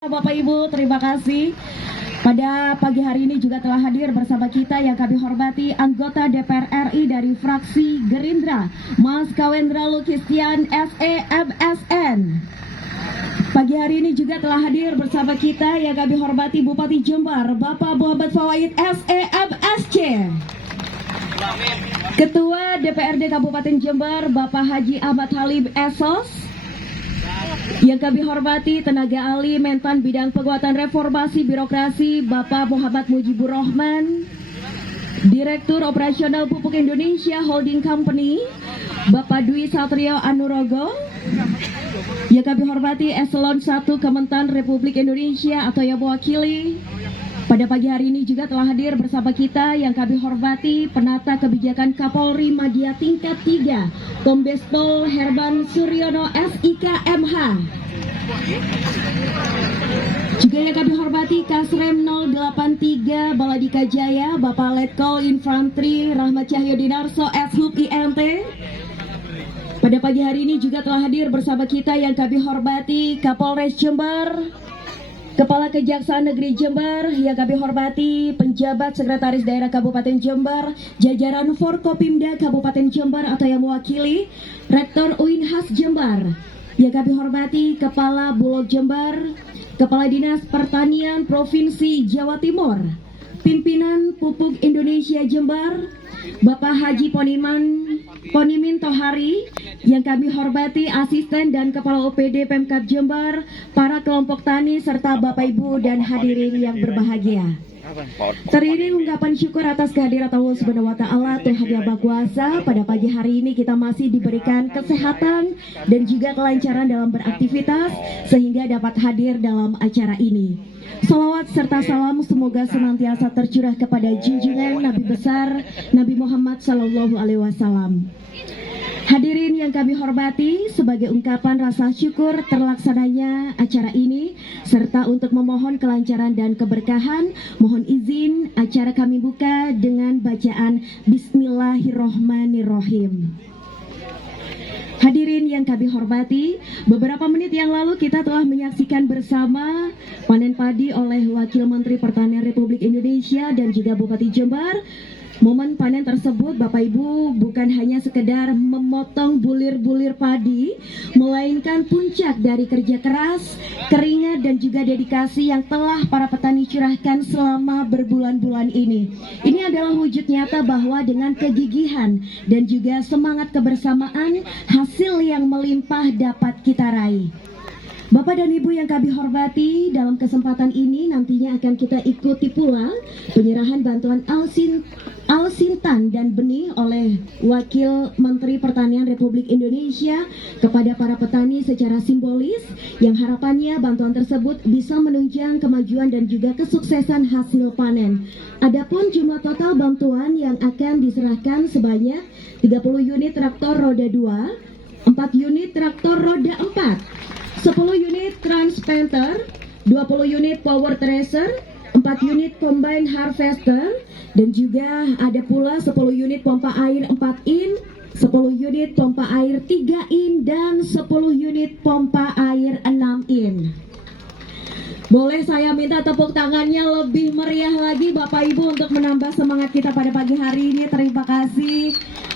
Bapak Ibu, terima kasih. Pada pagi hari ini juga telah hadir bersama kita yang kami hormati anggota DPR RI dari fraksi Gerindra, Mas Kawendra Lukistian SE/MSN. Pagi hari ini juga telah hadir bersama kita yang kami hormati Bupati Jember, Bapak Muhammad Fawaid SE/MSC. Ketua DPRD Kabupaten Jember, Bapak Haji Ahmad Halim SOS. Yang kami hormati tenaga ahli Mentan Bidang Penguatan Reformasi Birokrasi Bapak Muhammad Mujibur Rahman, Direktur Operasional Pupuk Indonesia Holding Company Bapak Dwi Satrio Anurogo. Yang kami hormati Eselon 1 Kementan Republik Indonesia atau yang mewakili. Pada pagi hari ini juga telah hadir bersama kita yang kami hormati Penata Kebijakan Kapolri Madya Tingkat 3 Kombes Pol Herman Suryono SIK MH. Juga yang kami hormati Kasrem 083 Baladika Jaya Bapak Letkol Infantri Rahmat Cahyo Dinarso SHUB INT. Pada pagi hari ini juga telah hadir bersama kita yang kami hormati Kapolres Jember, Kepala Kejaksaan Negeri Jember, yang kami hormati penjabat Sekretaris Daerah Kabupaten Jember, jajaran Forkopimda Kabupaten Jember atau yang mewakili, Rektor UINHAS Jember, yang kami hormati Kepala Bulog Jember, Kepala Dinas Pertanian Provinsi Jawa Timur, Pimpinan Pupuk Indonesia Jember, Bapak Haji Ponimin Tohari, yang kami hormati Asisten dan Kepala OPD Pemkab Jember, para kelompok tani, serta Bapak Ibu dan hadirin yang berbahagia. Teriring ungkapan syukur atas kehadirat Allah Subhanahu wa Ta'ala, Tuhan Yang Maha Kuasa. Pada pagi hari ini kita masih diberikan kesehatan dan juga kelancaran dalam beraktivitas sehingga dapat hadir dalam acara ini. Salawat serta salam semoga senantiasa tercurah kepada junjungan Nabi besar Nabi Muhammad Sallallahu Alaihi Wasallam. Hadirin yang kami hormati, sebagai ungkapan rasa syukur terlaksananya acara ini serta untuk memohon kelancaran dan keberkahan, mohon izin acara kami buka dengan bacaan Bismillahirrohmanirrohim. Hadirin yang kami hormati, beberapa menit yang lalu kita telah menyaksikan bersama panen padi oleh Wakil Menteri Pertanian Republik Indonesia dan juga Bupati Jember. Momen panen tersebut Bapak Ibu bukan hanya sekedar memotong bulir-bulir padi, melainkan puncak dari kerja keras, keringat dan juga dedikasi yang telah para petani curahkan selama berbulan-bulan ini. Ini adalah wujud nyata bahwa dengan kegigihan dan juga semangat kebersamaan, hasil yang melimpah dapat kita raih. Bapak dan Ibu yang kami hormati, dalam kesempatan ini nantinya akan kita ikuti pula penyerahan bantuan alsintan dan benih oleh Wakil Menteri Pertanian Republik Indonesia kepada para petani secara simbolis, yang harapannya bantuan tersebut bisa menunjang kemajuan dan juga kesuksesan hasil panen. Adapun jumlah total bantuan yang akan diserahkan sebanyak 30 unit traktor roda 2, 4 unit traktor roda 4, 10 unit transplanter, 20 unit power thresher, 4 unit combine harvester, dan juga ada pula 10 unit pompa air 4 in, 10 unit pompa air 3 in, dan 10 unit pompa air 6 in. Boleh saya minta tepuk tangannya lebih meriah lagi Bapak Ibu untuk menambah semangat kita pada pagi hari ini. Terima kasih.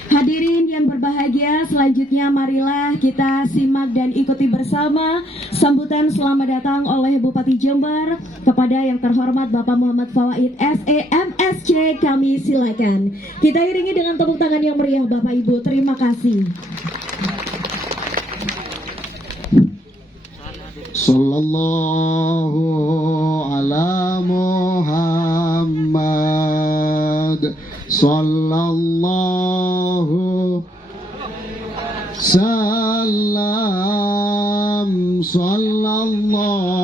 Hadirin yang berbahagia, selanjutnya marilah kita simak dan ikuti bersama sambutan selamat datang oleh Bupati Jember kepada yang terhormat Bapak Muhammad Fawaid SE/MSC. Kami silakan. Kita iringi dengan tepuk tangan yang meriah Bapak Ibu. Terima kasih. Sallallahu ala Muhammad, sallallahu salam, sallallahu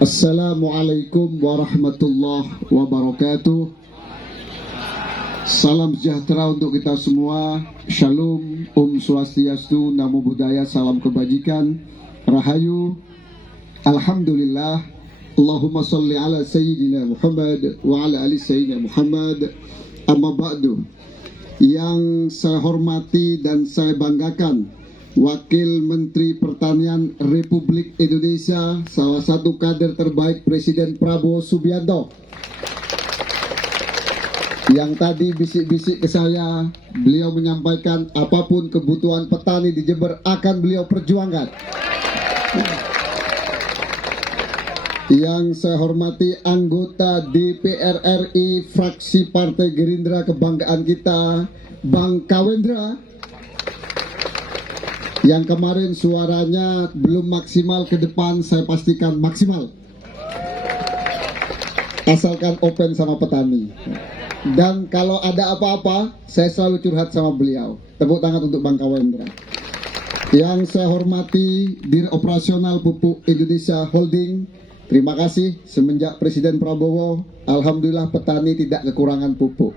Assalamualaikum warahmatullahi wabarakatuh. Salam sejahtera untuk kita semua. Shalom, Swastiastu, Namo Buddhaya, salam kebajikan, Rahayu. Alhamdulillah, Allahumma salli ala Sayyidina Muhammad wa ala ali Sayyidina Muhammad. Amma ba'du. Yang saya hormati dan saya banggakan, Wakil Menteri Pertanian Republik Indonesia, salah satu kader terbaik Presiden Prabowo Subianto, yang tadi bisik-bisik ke saya, beliau menyampaikan apapun kebutuhan petani di Jember akan beliau perjuangkan. Yang saya hormati anggota DPR RI fraksi Partai Gerindra kebanggaan kita, Bang Kawendra, yang kemarin suaranya belum maksimal, ke depan saya pastikan maksimal, asalkan open sama petani. Dan kalau ada apa-apa, saya selalu curhat sama beliau. Tepuk tangan untuk Bang Kawendra. Yang saya hormati Dir Operasional Pupuk Indonesia Holding, terima kasih. Semenjak Presiden Prabowo, alhamdulillah petani tidak kekurangan pupuk.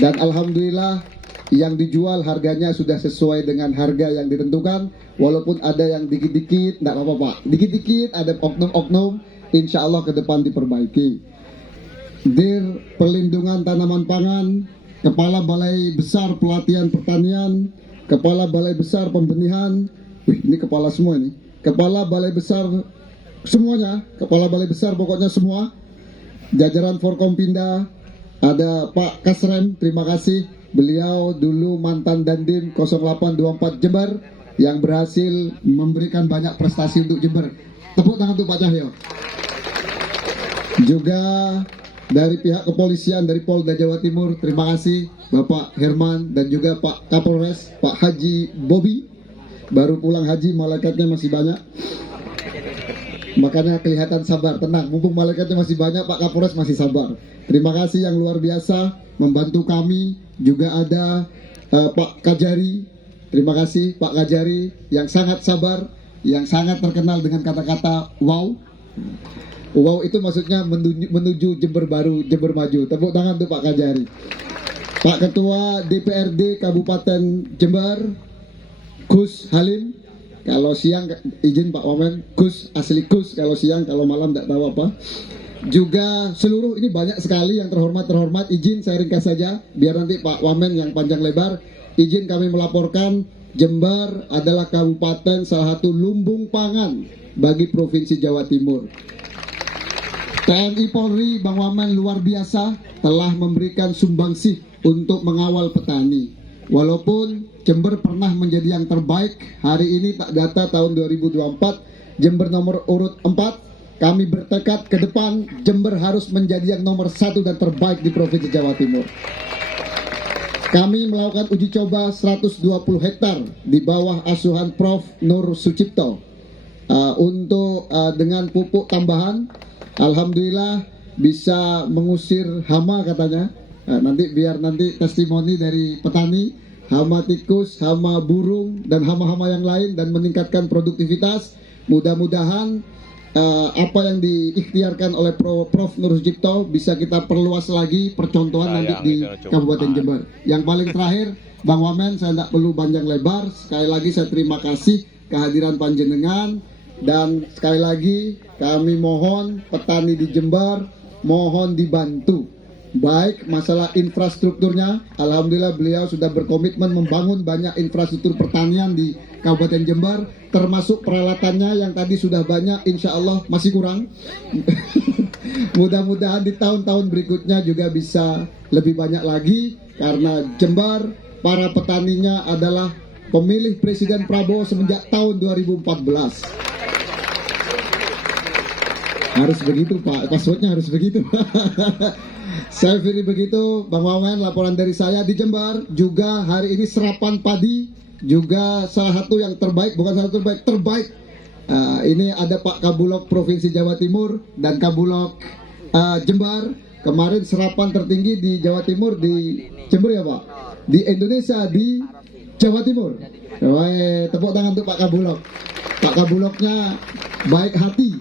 Dan alhamdulillah yang dijual harganya sudah sesuai dengan harga yang ditentukan. Walaupun ada yang dikit-dikit, tidak apa-apa Pak. Dikit-dikit ada oknum-oknum, insya Allah ke depan diperbaiki. Dir Perlindungan Tanaman Pangan, Kepala Balai Besar Pelatihan Pertanian, Kepala Balai Besar Pembenihan, ini kepala semua ini, Kepala Balai Besar semuanya, Kepala Balai Besar pokoknya semua, jajaran Forkompinda, ada Pak Kasrem, terima kasih, beliau dulu mantan Dandim 0824 Jember yang berhasil memberikan banyak prestasi untuk Jember. Tepuk tangan untuk Pak Cahyo. Juga dari pihak kepolisian dari Polda Jawa Timur, terima kasih Bapak Herman dan juga Pak Kapolres, Pak Haji Bobi, baru pulang haji, malaikatnya masih banyak. Makanya kelihatan sabar, tenang, mumpung malaikatnya masih banyak, Pak Kapolres masih sabar. Terima kasih yang luar biasa membantu kami. Juga ada Pak Kajari, terima kasih Pak Kajari yang sangat sabar, yang sangat terkenal dengan kata-kata wow. Wow itu maksudnya menuju Jember baru, Jember maju. Tepuk tangan untuk Pak Kajari. Pak Ketua DPRD Kabupaten Jember, Gus Halim. Kalau siang izin Pak Wamen, Gus asli Gus, kalau siang, kalau malam tidak tahu apa. Juga seluruh ini banyak sekali yang terhormat, izin saya ringkas saja biar nanti Pak Wamen yang panjang lebar. Izin kami melaporkan, Jember adalah kabupaten salah satu lumbung pangan bagi Provinsi Jawa Timur. TNI Polri, Bang Wamen luar biasa telah memberikan sumbangsih untuk mengawal petani. Walaupun Jember pernah menjadi yang terbaik, hari ini tak data tahun 2024 Jember nomor urut 4, kami bertekad ke depan Jember harus menjadi yang nomor 1 dan terbaik di Provinsi Jawa Timur. Kami melakukan uji coba 120 hektar di bawah asuhan Prof. Nur Sucipto untuk dengan pupuk tambahan. Alhamdulillah bisa mengusir hama katanya. Biar nanti testimoni dari petani, hama tikus, hama burung, dan hama-hama yang lain, dan meningkatkan produktivitas. Mudah-mudahan apa yang diikhtiarkan oleh Prof. Nur Sucipto bisa kita perluas lagi percontohan nanti di Kabupaten Jember. Yang paling terakhir, Bang Wamen, saya tidak perlu panjang lebar. Sekali lagi saya terima kasih kehadiran panjenengan, dan sekali lagi kami mohon petani di Jember mohon dibantu. Baik masalah infrastrukturnya, alhamdulillah beliau sudah berkomitmen membangun banyak infrastruktur pertanian di Kabupaten Jember, termasuk peralatannya yang tadi sudah banyak, insya Allah masih kurang. Mudah-mudahan di tahun-tahun berikutnya juga bisa lebih banyak lagi, karena Jember para petaninya adalah pemilih Presiden Prabowo semenjak tahun 2014. Harus begitu Pak, passwordnya harus begitu. Saya Firi begitu, Bang Wamen, laporan dari saya di Jember. Juga hari ini serapan padi juga salah satu yang terbaik, bukan salah satu terbaik. Ini ada Pak Kabulok Provinsi Jawa Timur dan Kabulok Jember. Kemarin serapan tertinggi di Jawa Timur di Jember ya Pak, di Indonesia di Jawa Timur. Tepuk tangan untuk Pak Kabulok. Pak Kabuloknya baik hati,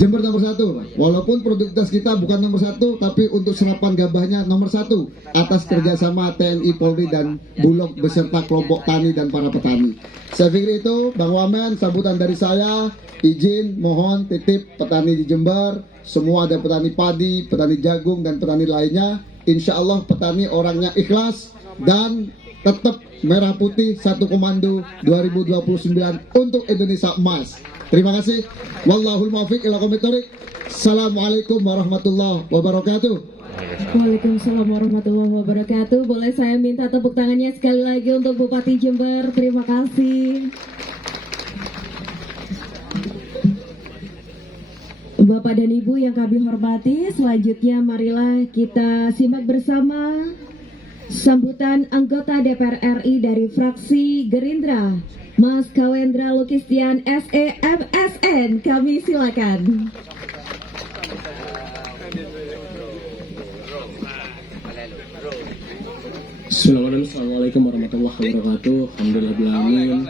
Jember nomor 1. Walaupun produktivitas kita bukan nomor 1, tapi untuk serapan gabahnya nomor 1 atas kerjasama TNI, Polri, dan Bulog beserta kelompok tani dan para petani. Saya pikir itu, Bang Wamen, sambutan dari saya. Izin, mohon titip petani di Jember, semua ada petani padi, petani jagung, dan petani lainnya. Insya Allah petani orangnya ikhlas dan tetap merah putih satu komando 2029 untuk Indonesia emas. Terima kasih. Wallahul muwaffiq ila aqwamit thoriq. Assalamualaikum warahmatullahi wabarakatuh. Waalaikumsalam warahmatullahi wabarakatuh. Boleh saya minta tepuk tangannya sekali lagi untuk Bupati Jember. Terima kasih. Bapak dan Ibu yang kami hormati, selanjutnya marilah kita simak bersama sambutan anggota DPR RI dari fraksi Gerindra, Mas Kawendra Lukistian SEMSN. Kami silakan. Assalamualaikum warahmatullahi wabarakatuh. Alhamdulillahirrahmanirrahim.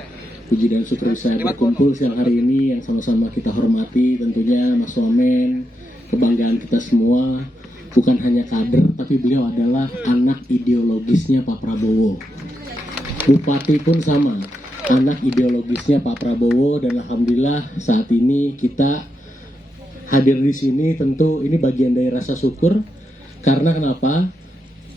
Puji dan syukur bisa berkumpul siang hari ini yang sama-sama kita hormati. Tentunya Mas Wamen, kebanggaan kita semua. Bukan hanya kader, tapi beliau adalah anak ideologisnya Pak Prabowo. Bupati pun sama, anak ideologisnya Pak Prabowo. Dan alhamdulillah saat ini kita hadir di sini, tentu ini bagian dari rasa syukur. Karena kenapa?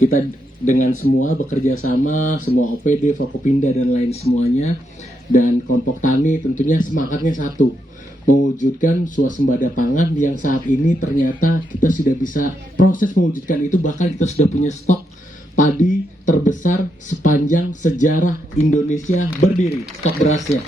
Kita dengan semua bekerja sama, semua OPD, Forkopimda dan lain semuanya, dan kelompok tani tentunya semangatnya satu, mewujudkan swasembada pangan yang saat ini ternyata kita sudah bisa proses mewujudkan itu. Bahkan kita sudah punya stok padi terbesar sepanjang sejarah Indonesia berdiri, stok berasnya.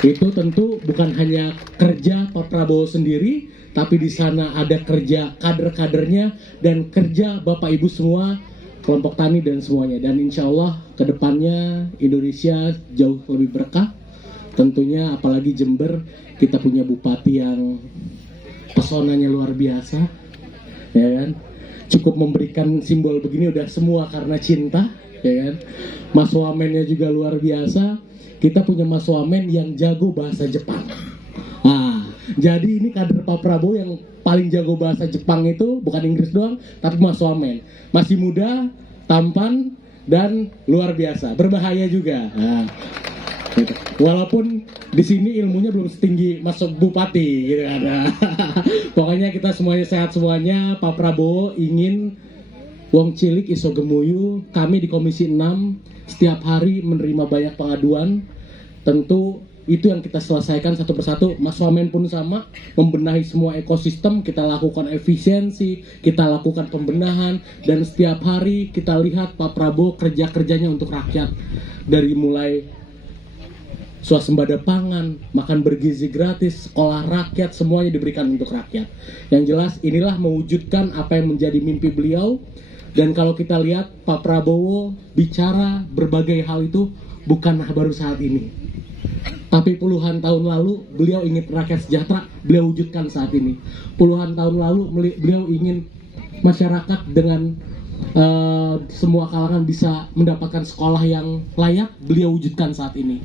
Itu tentu bukan hanya kerja Pak Prabowo sendiri, tapi di sana ada kerja kader-kadernya dan kerja Bapak Ibu semua, kelompok tani dan semuanya. Dan insya Allah kedepannya Indonesia jauh lebih berkah. Tentunya apalagi Jember, kita punya bupati yang pesonanya luar biasa, ya kan? Cukup memberikan simbol begini udah semua karena cinta, ya kan? Mas Wamennya juga luar biasa. Kita punya Mas Wamen yang jago bahasa Jepang. Jadi ini kader Pak Prabowo yang paling jago bahasa Jepang itu bukan Inggris doang, tapi Mas Wamen. Masih muda, tampan, dan luar biasa. Berbahaya juga. Gitu. Walaupun di sini ilmunya belum setinggi Mas Bupati, gitu kan. Pokoknya kita semuanya sehat semuanya. Pak Prabowo ingin wong cilik iso gemuyu. Kami di Komisi 6 setiap hari menerima banyak pengaduan. Tentu itu yang kita selesaikan satu persatu. Mas Wamen pun sama, membenahi semua ekosistem. Kita lakukan efisiensi, kita lakukan pembenahan, dan setiap hari kita lihat Pak Prabowo kerja-kerjanya untuk rakyat. Dari mulai swasembada pangan, makan bergizi gratis, sekolah rakyat, semuanya diberikan untuk rakyat. Yang jelas inilah mewujudkan apa yang menjadi mimpi beliau. Dan kalau kita lihat Pak Prabowo bicara berbagai hal itu bukan baru saat ini, tapi puluhan tahun lalu beliau ingin rakyat sejahtera, beliau wujudkan saat ini. Puluhan tahun lalu beliau ingin masyarakat dengan semua kalangan bisa mendapatkan sekolah yang layak, beliau wujudkan saat ini.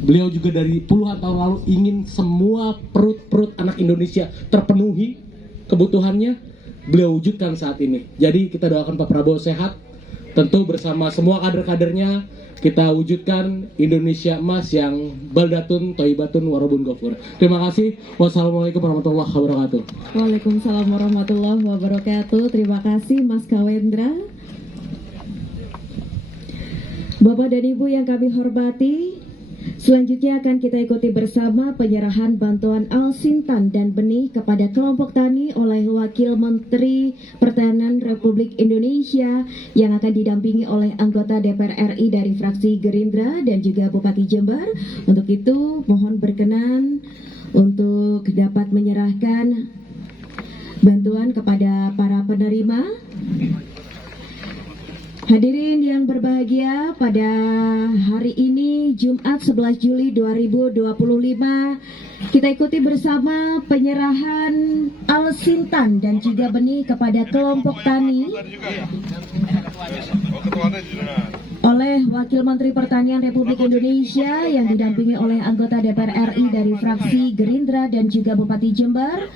Beliau juga dari puluhan tahun lalu ingin semua perut-perut anak Indonesia terpenuhi kebutuhannya, beliau wujudkan saat ini. Jadi kita doakan Pak Prabowo sehat, tentu bersama semua kader-kadernya kita wujudkan Indonesia emas yang baldatun, toibatun, warobun gofur. Terima kasih. Wassalamualaikum warahmatullahi wabarakatuh. Waalaikumsalam warahmatullahi wabarakatuh. Terima kasih Mas Kawendra. Bapak dan Ibu yang kami hormati, selanjutnya akan kita ikuti bersama penyerahan bantuan Al-Sintan dan benih kepada kelompok tani oleh Wakil Menteri Pertanian Republik Indonesia yang akan didampingi oleh anggota DPR RI dari fraksi Gerindra dan juga Bupati Jember. Untuk itu mohon berkenan untuk dapat menyerahkan bantuan kepada para penerima. Hadirin yang berbahagia, pada hari ini Jumat 11 Juli 2025 kita ikuti bersama penyerahan Al-Sintan dan juga benih kepada kelompok tani. oleh Wakil Menteri Pertanian Republik Indonesia yang didampingi oleh anggota DPR RI dari fraksi Gerindra dan juga Bupati Jember,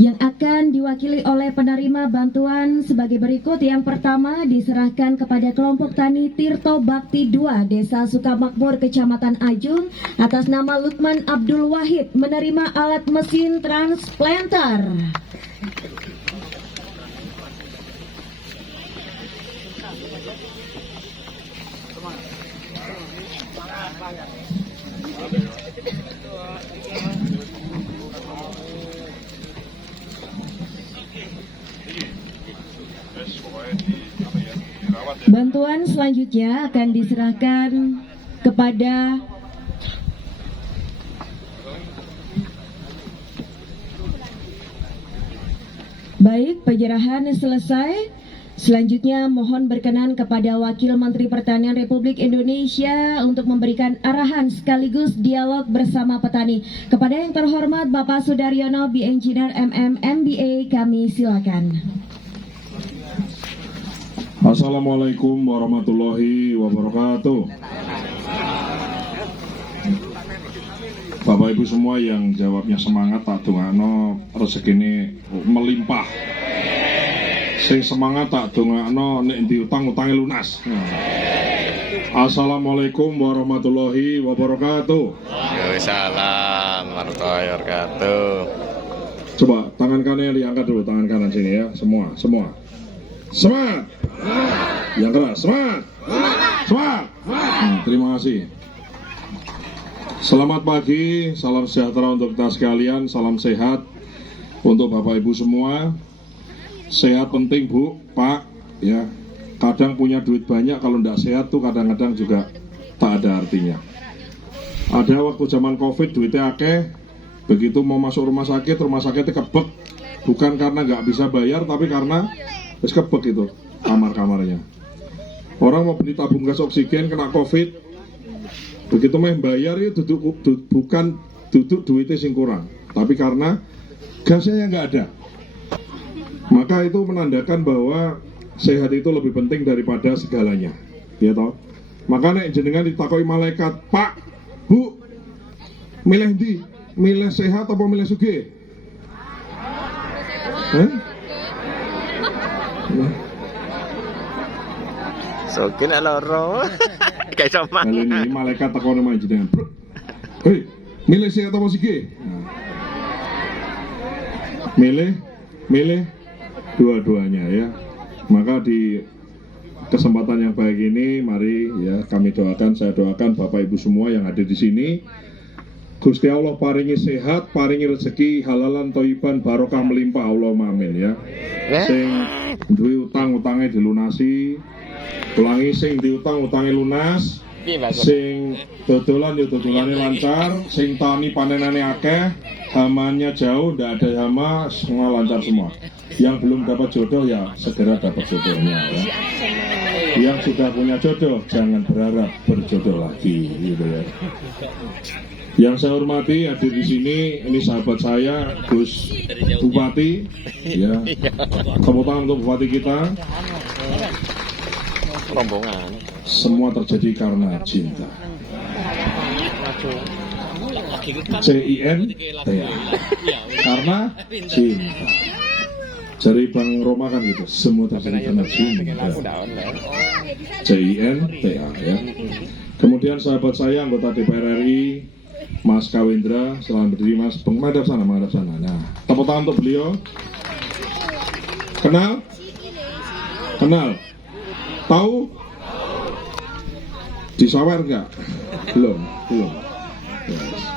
yang akan diwakili oleh penerima bantuan sebagai berikut. Yang pertama diserahkan kepada kelompok tani Tirto Bakti 2 Desa Sukamakmur Kecamatan Ajung atas nama Lukman Abdul Wahid menerima alat mesin transplanter. Bantuan selanjutnya akan diserahkan kepada baik, penyerahan selesai. Selanjutnya mohon berkenan kepada Wakil Menteri Pertanian Republik Indonesia untuk memberikan arahan sekaligus dialog bersama petani. Kepada yang terhormat Bapak Sudaryono, B Engineer MM MBA, kami silakan. Assalamualaikum warahmatullahi wabarakatuh. Bapak Ibu semua yang jawabnya semangat, tak dongakno rezekine melimpah. Sing semangat tak dongakno nek diutang-utange lunas. Assalamualaikum warahmatullahi wabarakatuh. Waalaikumsalam warahmatullahi wabarakatuh. Coba tangan kanan diangkat dulu, tangan kanan sini ya, semua. Semangat. Yang keras, semangat. Semangat. Terima kasih. Selamat pagi, salam sejahtera untuk kita sekalian, salam sehat untuk Bapak Ibu semua. Sehat penting Bu, Pak, ya. Kadang punya duit banyak, kalau tidak sehat tuh kadang-kadang juga tak ada artinya. Ada waktu zaman Covid duitnya akeh, begitu mau masuk rumah sakitnya kebek, bukan karena nggak bisa bayar, tapi karena wis kebek itu kamar-kamarnya. Orang mau beli tabung gas oksigen kena Covid, begitu meh bayar itu bukan duduk duitnya sing kurang, tapi karena gasnya yang nggak ada. Maka itu menandakan bahwa sehat itu lebih penting daripada segalanya, ya toh. Maka nek jenengan ditakoi malaikat, Pak, Bu, milih di, milih sehat apa milih sugih? Sokin loro. Kayak sama. Kali ini malaikat takoi nama jenengan, hei, milih sehat apa sugih? Milih dua-duanya ya. Maka di kesempatan yang baik ini, mari ya kami doakan, saya doakan Bapak Ibu semua yang ada di sini, Gusti Allah paringi sehat, paringi rezeki halalan thayyiban barokah melimpah, Allahumma amin ya. Sing duwe utang-utangnya dilunasi, ulangi sing diutang-utangnya lunas, sing dodolan ya dodolane lancar, sing tani panenane akeh, hamanya jauh, ndak ada hama, semua lancar semua. Yang belum dapat jodoh ya segera dapat jodohnya ya. Yang sudah punya jodoh jangan berharap berjodoh lagi gitu ya. Yang saya hormati hadir di sini, ini sahabat saya Gus Bupati ya. Tepuk tangan untuk Bupati kita. Rombongan. Semua terjadi karena cinta. CINTA. Karena cinta. Dari Bang Roma kan gitu, semua terjadi karena cinta. CINTA ya. Kemudian sahabat saya anggota DPR RI Mas Kawendra, selamat berdiri Mas. Menghadap sana. Nah, tepuk tangan untuk beliau. Kenal? Tahu? Disawer nggak? Belum.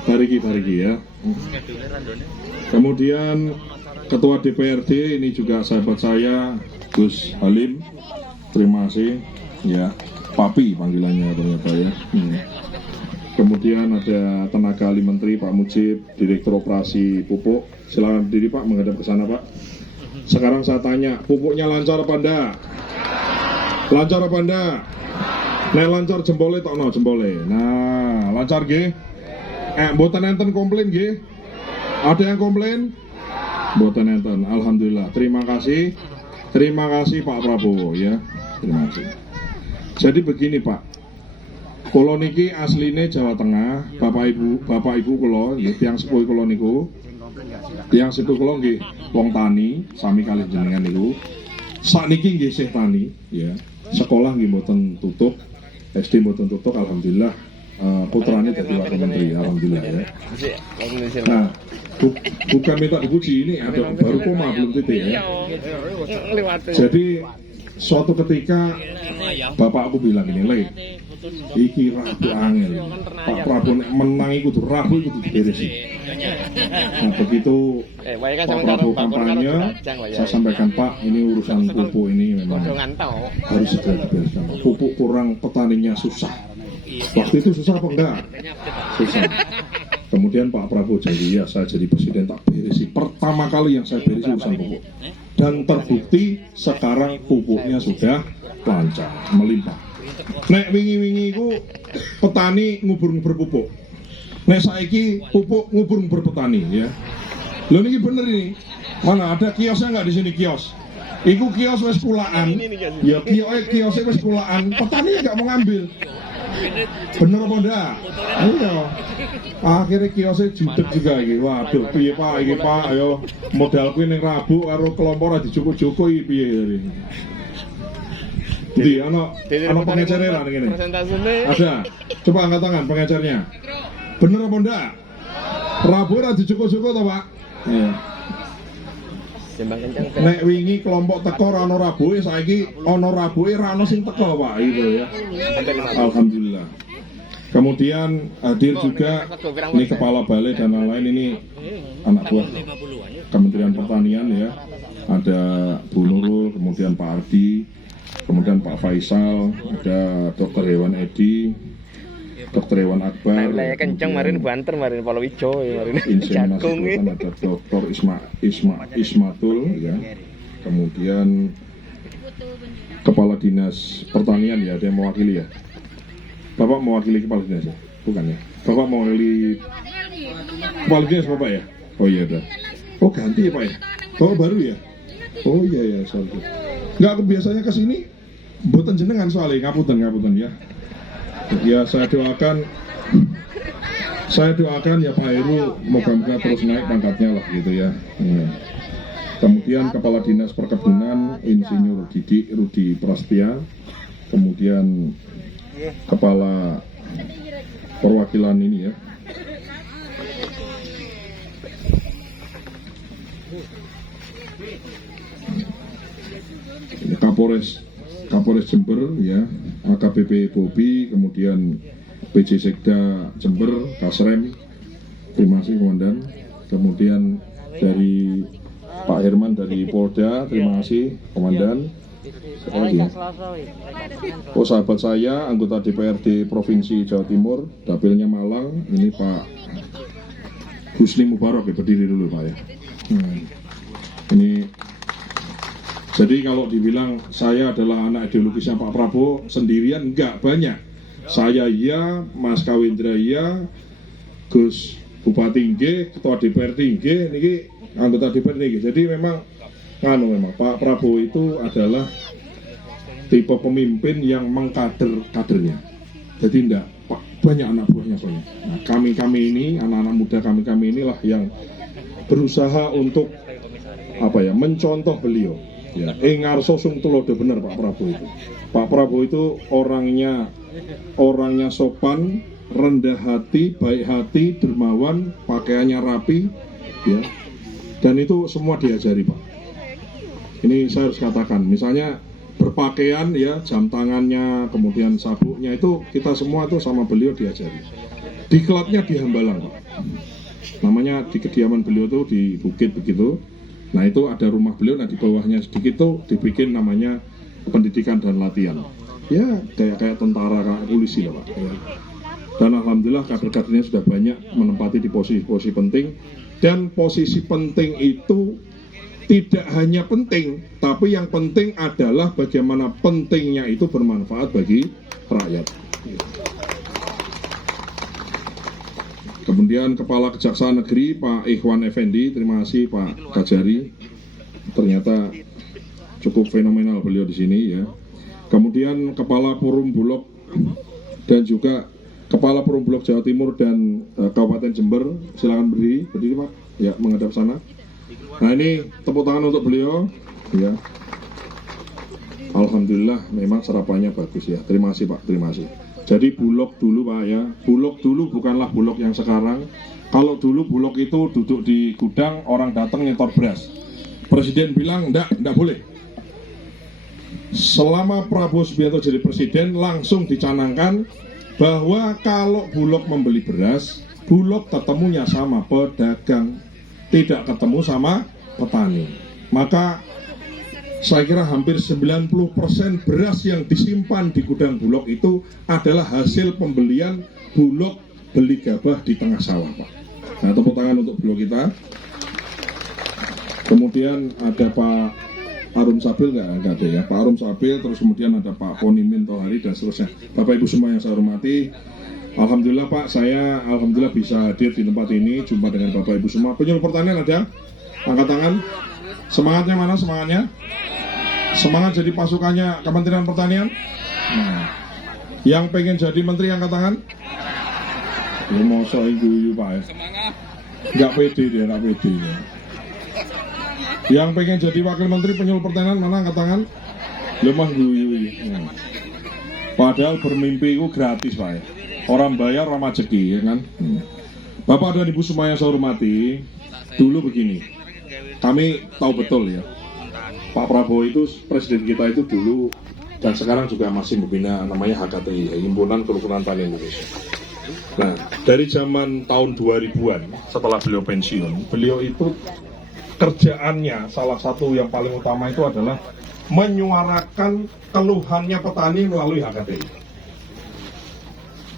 Bariki ya. Kemudian Ketua DPRD ini juga sahabat saya Gus Halim. Terima kasih ya. Papi panggilannya ternyata ya. Kemudian ada tenaga ahli menteri Pak Mujib, Direktur Operasi Pupuk. Silakan berdiri Pak, menghadap ke sana Pak. Sekarang saya tanya, pupuknya lancar apa enggak? Lancar apa enggak? Nek lancar jempole tokno jempole. Nah, lancar nggih? Mboten enten komplain nggih? Ada yang komplain? Mboten enten. Alhamdulillah. Terima kasih Pak Prabowo ya. Terima kasih. Jadi begini Pak, kulo niki asline Jawa Tengah, bapak ibu kulo, ya, tiang sepuh kulo niku, tiang sepuh kulo nggih wong tani, sami kalih jenengan niku. Sakniki nggih isih tani, ya. Sekolah nggih mboten tutup, SD mboten tutup, alhamdulillah. Putrane jadi wakil menteri, alhamdulillah ya. Nah, bukan minta dipuji, ini ada baru koma belum titik ya. Jadi suatu ketika bapak aku bilang ini, Le, iki rabu angel, Pak Prabowo nek menang iku kudu rabu iku diberesi. Nah begitu Pak Prabowo kampanye, saya sampaikan Pak, ini urusan pupuk ini memang harus segera dibereskan. Pupuk kurang, petaninya susah. Waktu itu susah apa enggak? Susah. Kemudian Pak Prabowo jadi, ya saya jadi presiden tak beresi. Pertama kali yang saya beresi urusan pupuk. Dan terbukti sekarang pupuknya sudah lancar, melimpah. Nek wingi-wingi itu petani ngubur-ngubur pupuk. Nek saiki pupuk ngubur-ngubur petani ya. Loh ini bener ini. Mana ada kiosnya nggak di sini kios? Iku kios wes pulaan. Ya kiosnya wes pulaan. Petani nggak mau ngambil. Bener apa enggak? Iya. Akhirnya kiosnya judek juga iki. Waduh, piye Pak iki Pak, ayo modalku ning Rabu karo kelompok ora dicukup-cukup iki piye iki. Ndi ana pengecernya lah ngene. Ada. Coba angkat tangan pengecernya. Bener apa enggak? Rabu ora dicukup-cukup to, Pak? Iya. Nek wingi kelompok teko ora ana rabuhe, saiki ana rabuhe ra ana sing teko, Pak, gitu ya. Alhamdulillah. Kemudian hadir juga ini kepala balai dan lain-lain, ini anak buah Kementerian Pertanian ya. Ada Bu Nurul, kemudian Pak Ardi, kemudian Pak Faisal, ada Dr. Hewan Edi, Dr. Hewan Akbar, kenceng marin banter marin Palawija marin jagung, ada Dr. Ismatul ya. Kemudian Kepala Dinas Pertanian ya, ada yang mewakili ya. Bapak mewakili Kepala Dinas ya? Bukan ya? Bapak mewakili Kepala Dinas Bapak ya? Oh iya dah. Oh ganti ya Pak ya? Bapak baru ya? Oh iya ya, sorry. Nggak, biasanya kesini mboten jenengan soalnya, ngapunten ya. Ya saya doakan ya Pak Heru moga-moga terus naik pangkatnya lah gitu ya. Kemudian Kepala Dinas Perkebunan Insinyur Didik Rudi Prastia, kemudian Kepala Perwakilan ini ya. Kapolres Jember ya, AKBP Bobi, kemudian PJ Sekda Jember, Kasrem, terima kasih Komandan. Kemudian dari Pak Herman dari Polda, terima kasih Komandan. Oh sahabat saya, anggota DPRD Provinsi Jawa Timur, dapilnya Malang, ini Pak Husni Mubarak ya, berdiri dulu Pak ya. Ini jadi kalau dibilang saya adalah anak ideologisnya Pak Prabowo sendirian, enggak, banyak. Saya iya, Mas Kawendra iya, Gus Bupati nggih, Ketua DPRD nggih, niki anggota DPRD nggih. Jadi memang Pak Prabowo itu adalah tipe pemimpin yang mengkader kadernya. Jadi enggak, banyak anak buahnya soalnya. Nah, kami ini, anak-anak muda kami inilah yang berusaha untuk mencontoh beliau. Ya, ngarso sung tulodo bener Pak Prabowo itu. Pak Prabowo itu orangnya sopan, rendah hati, baik hati, dermawan, pakaiannya rapi, ya. Dan itu semua diajari Pak. Ini saya harus katakan, misalnya berpakaian ya, jam tangannya, kemudian sabuknya itu kita semua tuh sama beliau diajari. Diklatnya di Hambalang Pak. Namanya di kediaman beliau tuh di Bukit begitu. Nah itu ada rumah beliau, nah di bawahnya sedikit tuh dibikin namanya pendidikan dan latihan. Ya kayak tentara, kayak polisi lah Pak. Ya. Dan alhamdulillah kader-kadernya sudah banyak menempati di posisi-posisi penting. Dan posisi penting itu tidak hanya penting, tapi yang penting adalah bagaimana pentingnya itu bermanfaat bagi rakyat. Kemudian Kepala Kejaksaan Negeri Pak Ikhwan Effendi, terima kasih Pak Kajari, ternyata cukup fenomenal beliau di sini ya. kemudian Kepala Forum Bulog dan juga Kepala Forum Bulog Jawa Timur dan Kabupaten Jember, silakan berdiri Pak, ya menghadap sana. Nah ini tepuk tangan untuk beliau, ya. Alhamdulillah memang serapannya bagus ya. Terima kasih Pak, terima kasih. Jadi Bulog dulu Pak ya, Bulog dulu bukanlah Bulog yang sekarang. Kalau dulu Bulog itu duduk di gudang, orang datang nyetor beras. Presiden bilang enggak boleh. Selama Prabowo Subianto jadi presiden langsung dicanangkan bahwa kalau Bulog membeli beras, Bulog ketemunya sama pedagang, tidak ketemu sama petani. Maka saya kira hampir 90% beras yang disimpan di gudang Bulog itu adalah hasil pembelian Bulog beli gabah di tengah sawah Pak. Nah tepuk tangan untuk Bulog kita. Kemudian ada Pak Arum Sabil nggak ada ya, Pak Arum Sabil, terus kemudian ada Pak Ponimin Tohari dan seterusnya. Bapak Ibu semua yang saya hormati, alhamdulillah Pak, saya alhamdulillah bisa hadir di tempat ini, jumpa dengan Bapak Ibu semua. Penyuluh pertanian ada? Angkat tangan. Semangatnya mana semangatnya? Semangat jadi pasukannya Kementerian Pertanian? Nah, yang pengen jadi menteri angkat tangan? Ya mau soal guyu Pak ya. Nggak pede dia, nggak pede ya. Yang pengen jadi wakil menteri penyuluh pertanian mana angkat tangan? Lemah guyu. Padahal bermimpi itu gratis Pak ya. Orang bayar ramah rezeki ya kan. Bapak dan Ibu semua yang saya hormati, dulu begini. Kami tahu betul ya. Pak Prabowo itu presiden kita itu dulu dan sekarang juga masih membina namanya HKTI, Himpunan Kerukunan Tani Indonesia. Nah, dari zaman tahun 2000-an setelah beliau pensiun, beliau itu kerjaannya salah satu yang paling utama itu adalah menyuarakan keluhannya petani melalui HKTI.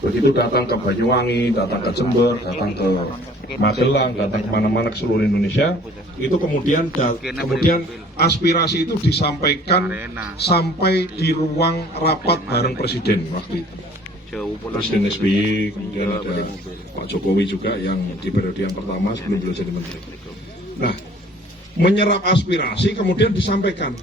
Begitu datang ke Banyuwangi, datang ke Jember, datang ke Magelang, datang kemana-mana ke seluruh Indonesia, itu kemudian aspirasi itu disampaikan sampai di ruang rapat bareng Presiden waktu itu. Presiden SBY, kemudian ada Pak Jokowi juga yang di periode yang pertama sebelum beliau jadi menteri. Nah, menyerap aspirasi kemudian disampaikan.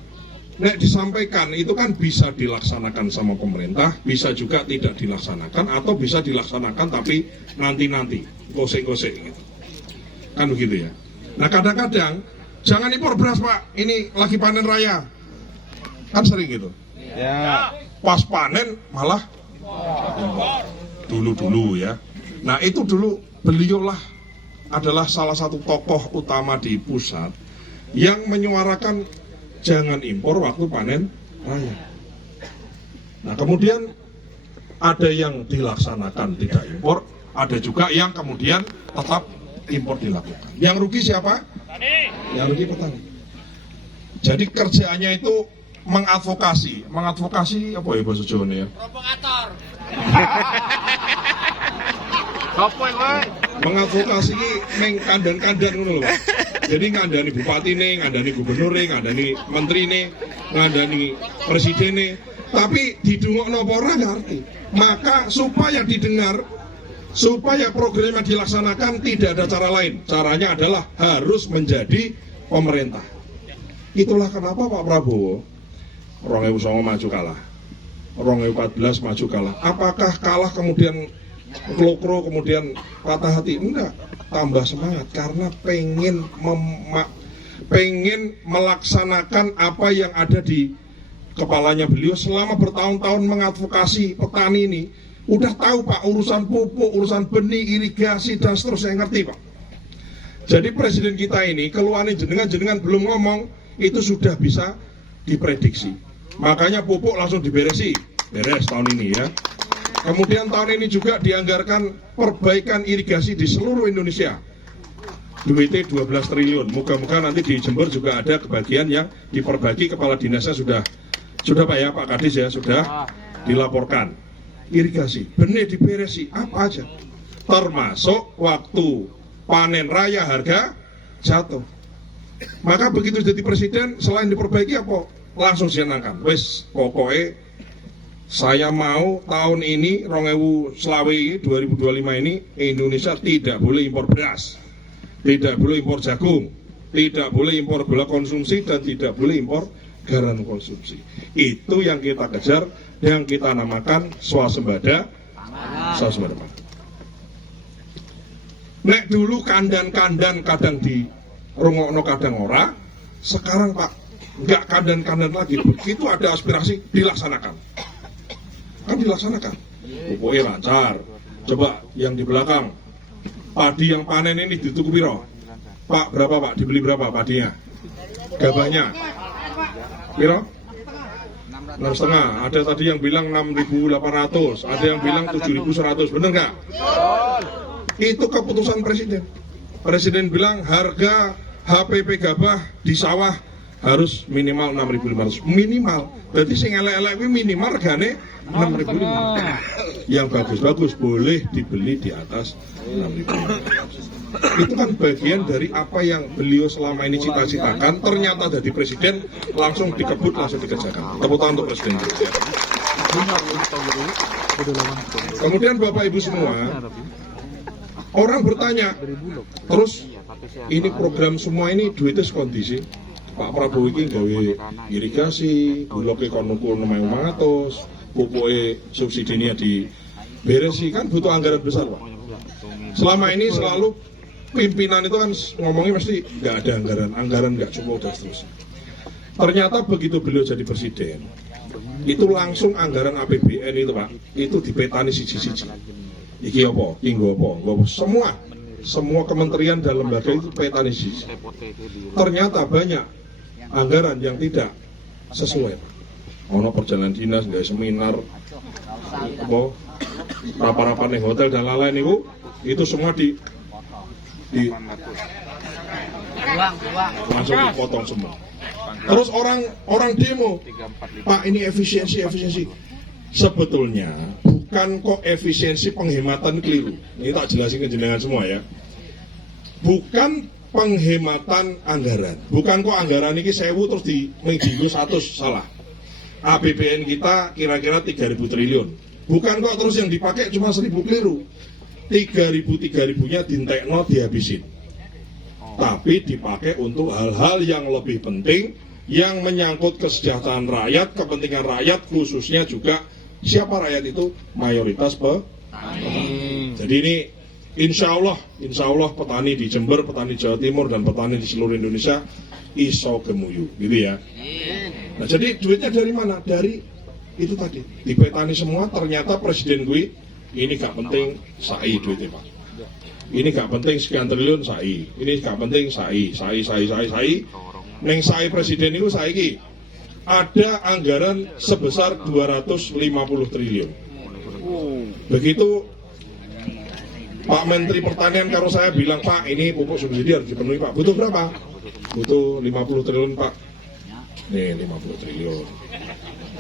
Nek disampaikan itu kan bisa dilaksanakan sama pemerintah, bisa juga tidak dilaksanakan, atau bisa dilaksanakan tapi nanti-nanti, gosek-gosek gitu. Kan begitu ya. Nah kadang-kadang, jangan impor beras Pak, ini lagi panen raya. Kan sering gitu. Ya. Pas panen malah dulu ya. Nah itu dulu beliau lah adalah salah satu tokoh utama di pusat yang menyuarakan jangan impor waktu panen raya. Nah kemudian ada yang dilaksanakan tidak impor, ada juga yang kemudian tetap impor dilakukan. Yang rugi siapa? Petani. Yang rugi petani. Jadi kerjaannya itu mengadvokasi apa ya bahasa Jawa ya? Provokator. Mengadvokasi neng kandan-kandan ngono lho. Jadi ngandani bupati nih, ngandani gubernur nih, ngandani menteri nih, ngandani presiden nih. Tapi didungokno apa ora ngerti. Maka supaya didengar, supaya programnya dilaksanakan tidak ada cara lain. Caranya adalah harus menjadi pemerintah. Itulah kenapa Pak Prabowo 2009 maju kalah, 2014 maju kalah. Apakah kalah kemudian klokro kemudian patah hati? Enggak, tambah semangat karena pengen melaksanakan apa yang ada di kepalanya beliau selama bertahun-tahun mengadvokasi petani ini. Udah tahu Pak, urusan pupuk, urusan benih, irigasi dan seterusnya ngerti Pak. Jadi presiden kita ini keluarin jenengan belum ngomong itu sudah bisa diprediksi. Makanya pupuk langsung beres tahun ini ya. Kemudian tahun ini juga dianggarkan perbaikan irigasi di seluruh Indonesia. Duitnya 12 triliun. Moga-moga nanti di Jember juga ada kebagian yang diperbagi, kepala dinasnya sudah Pak ya, Pak Kadis ya, sudah dilaporkan. Irigasi, benih diberesi, apa aja. Termasuk waktu panen raya harga jatuh. Maka begitu jadi presiden, selain diperbaiki apa? Langsung disenangkan. Wes pokoknya saya mau tahun ini 2025 ini Indonesia tidak boleh impor beras, tidak boleh impor jagung, tidak boleh impor gula konsumsi, dan tidak boleh impor anggaran konsumsi. Itu yang kita kejar, yang kita namakan swasembada pangan. Nek dulu kandan-kandan kadang di rungokno kadang ora, sekarang Pak nggak kandan-kandan lagi. Begitu ada aspirasi dilaksanakan. Kan dilaksanakan. Pokoknya lancar. Coba yang di belakang, padi yang panen ini dituku piro? Pak berapa Pak? Dibeli berapa padinya? Gabahnya? Piro? 6,5. Ada tadi yang bilang 6.800, ada yang bilang 7.100, bener nggak? Itu keputusan presiden. Presiden bilang harga HPP gabah di sawah harus minimal 6.500. Minimal. Berarti sing elek-elek minimal regane 6.500. Yang bagus-bagus boleh dibeli di atas 6.500. Itu kan bagian dari apa yang beliau selama ini cita-citakan. Ternyata jadi presiden langsung dikebut, langsung dikerjakan. Tepuk tangan untuk presiden. Kemudian Bapak Ibu semua, orang bertanya, terus ini program semua ini duitnya sekondisi. Pak Prabowo ini gawe irigasi, bulognya konukul 6.500, pupuknya subsidinya diberesi, kan butuh anggaran besar Pak. Selama ini selalu pimpinan itu kan ngomongnya mesti nggak ada anggaran nggak cukup dan seterusnya. Ternyata begitu beliau jadi presiden, itu langsung anggaran APBN itu Pak, itu dipetani siji-siji. Iki apa? Tinggo apa? Semua kementerian dan lembaga itu petani siji. Ternyata banyak anggaran yang tidak sesuai. Ono perjalanan dinas, nggak seminar, apa rapat-rapat di hotel dan lain-lain itu semua langsung dipotong semua. Terus orang demo, Pak ini efisiensi. Sebetulnya bukan kok efisiensi penghematan keliru. Ini tak jelasin ke jenengan semua ya. Bukan penghematan anggaran. Bukan kok anggaran ini 1.000 terus di 100 salah. APBN kita kira-kira 3.000 triliun. Bukan kok terus yang dipakai cuma 1.000 keliru. 3.000-nya dintekno dihabisin. Tapi dipakai untuk hal-hal yang lebih penting, yang menyangkut kesejahteraan rakyat, kepentingan rakyat, khususnya juga siapa rakyat itu? Mayoritas petani. Jadi ini insya Allah petani di Jember, petani Jawa Timur, dan petani di seluruh Indonesia iso gemuyu, gitu ya. Nah jadi duitnya dari mana? Dari itu tadi, di petani semua. Ternyata presiden gue ini gak penting sai duitnya Pak. Ini gak penting sekian triliun sai. Ini gak penting sai. Neng sai presiden itu saiki ada anggaran sebesar 250 triliun. Begitu Pak Menteri Pertanian karo saya bilang, Pak ini pupuk subsidi harus dipenuhi Pak. Butuh berapa? Butuh 50 triliun Pak. Nih 50 triliun.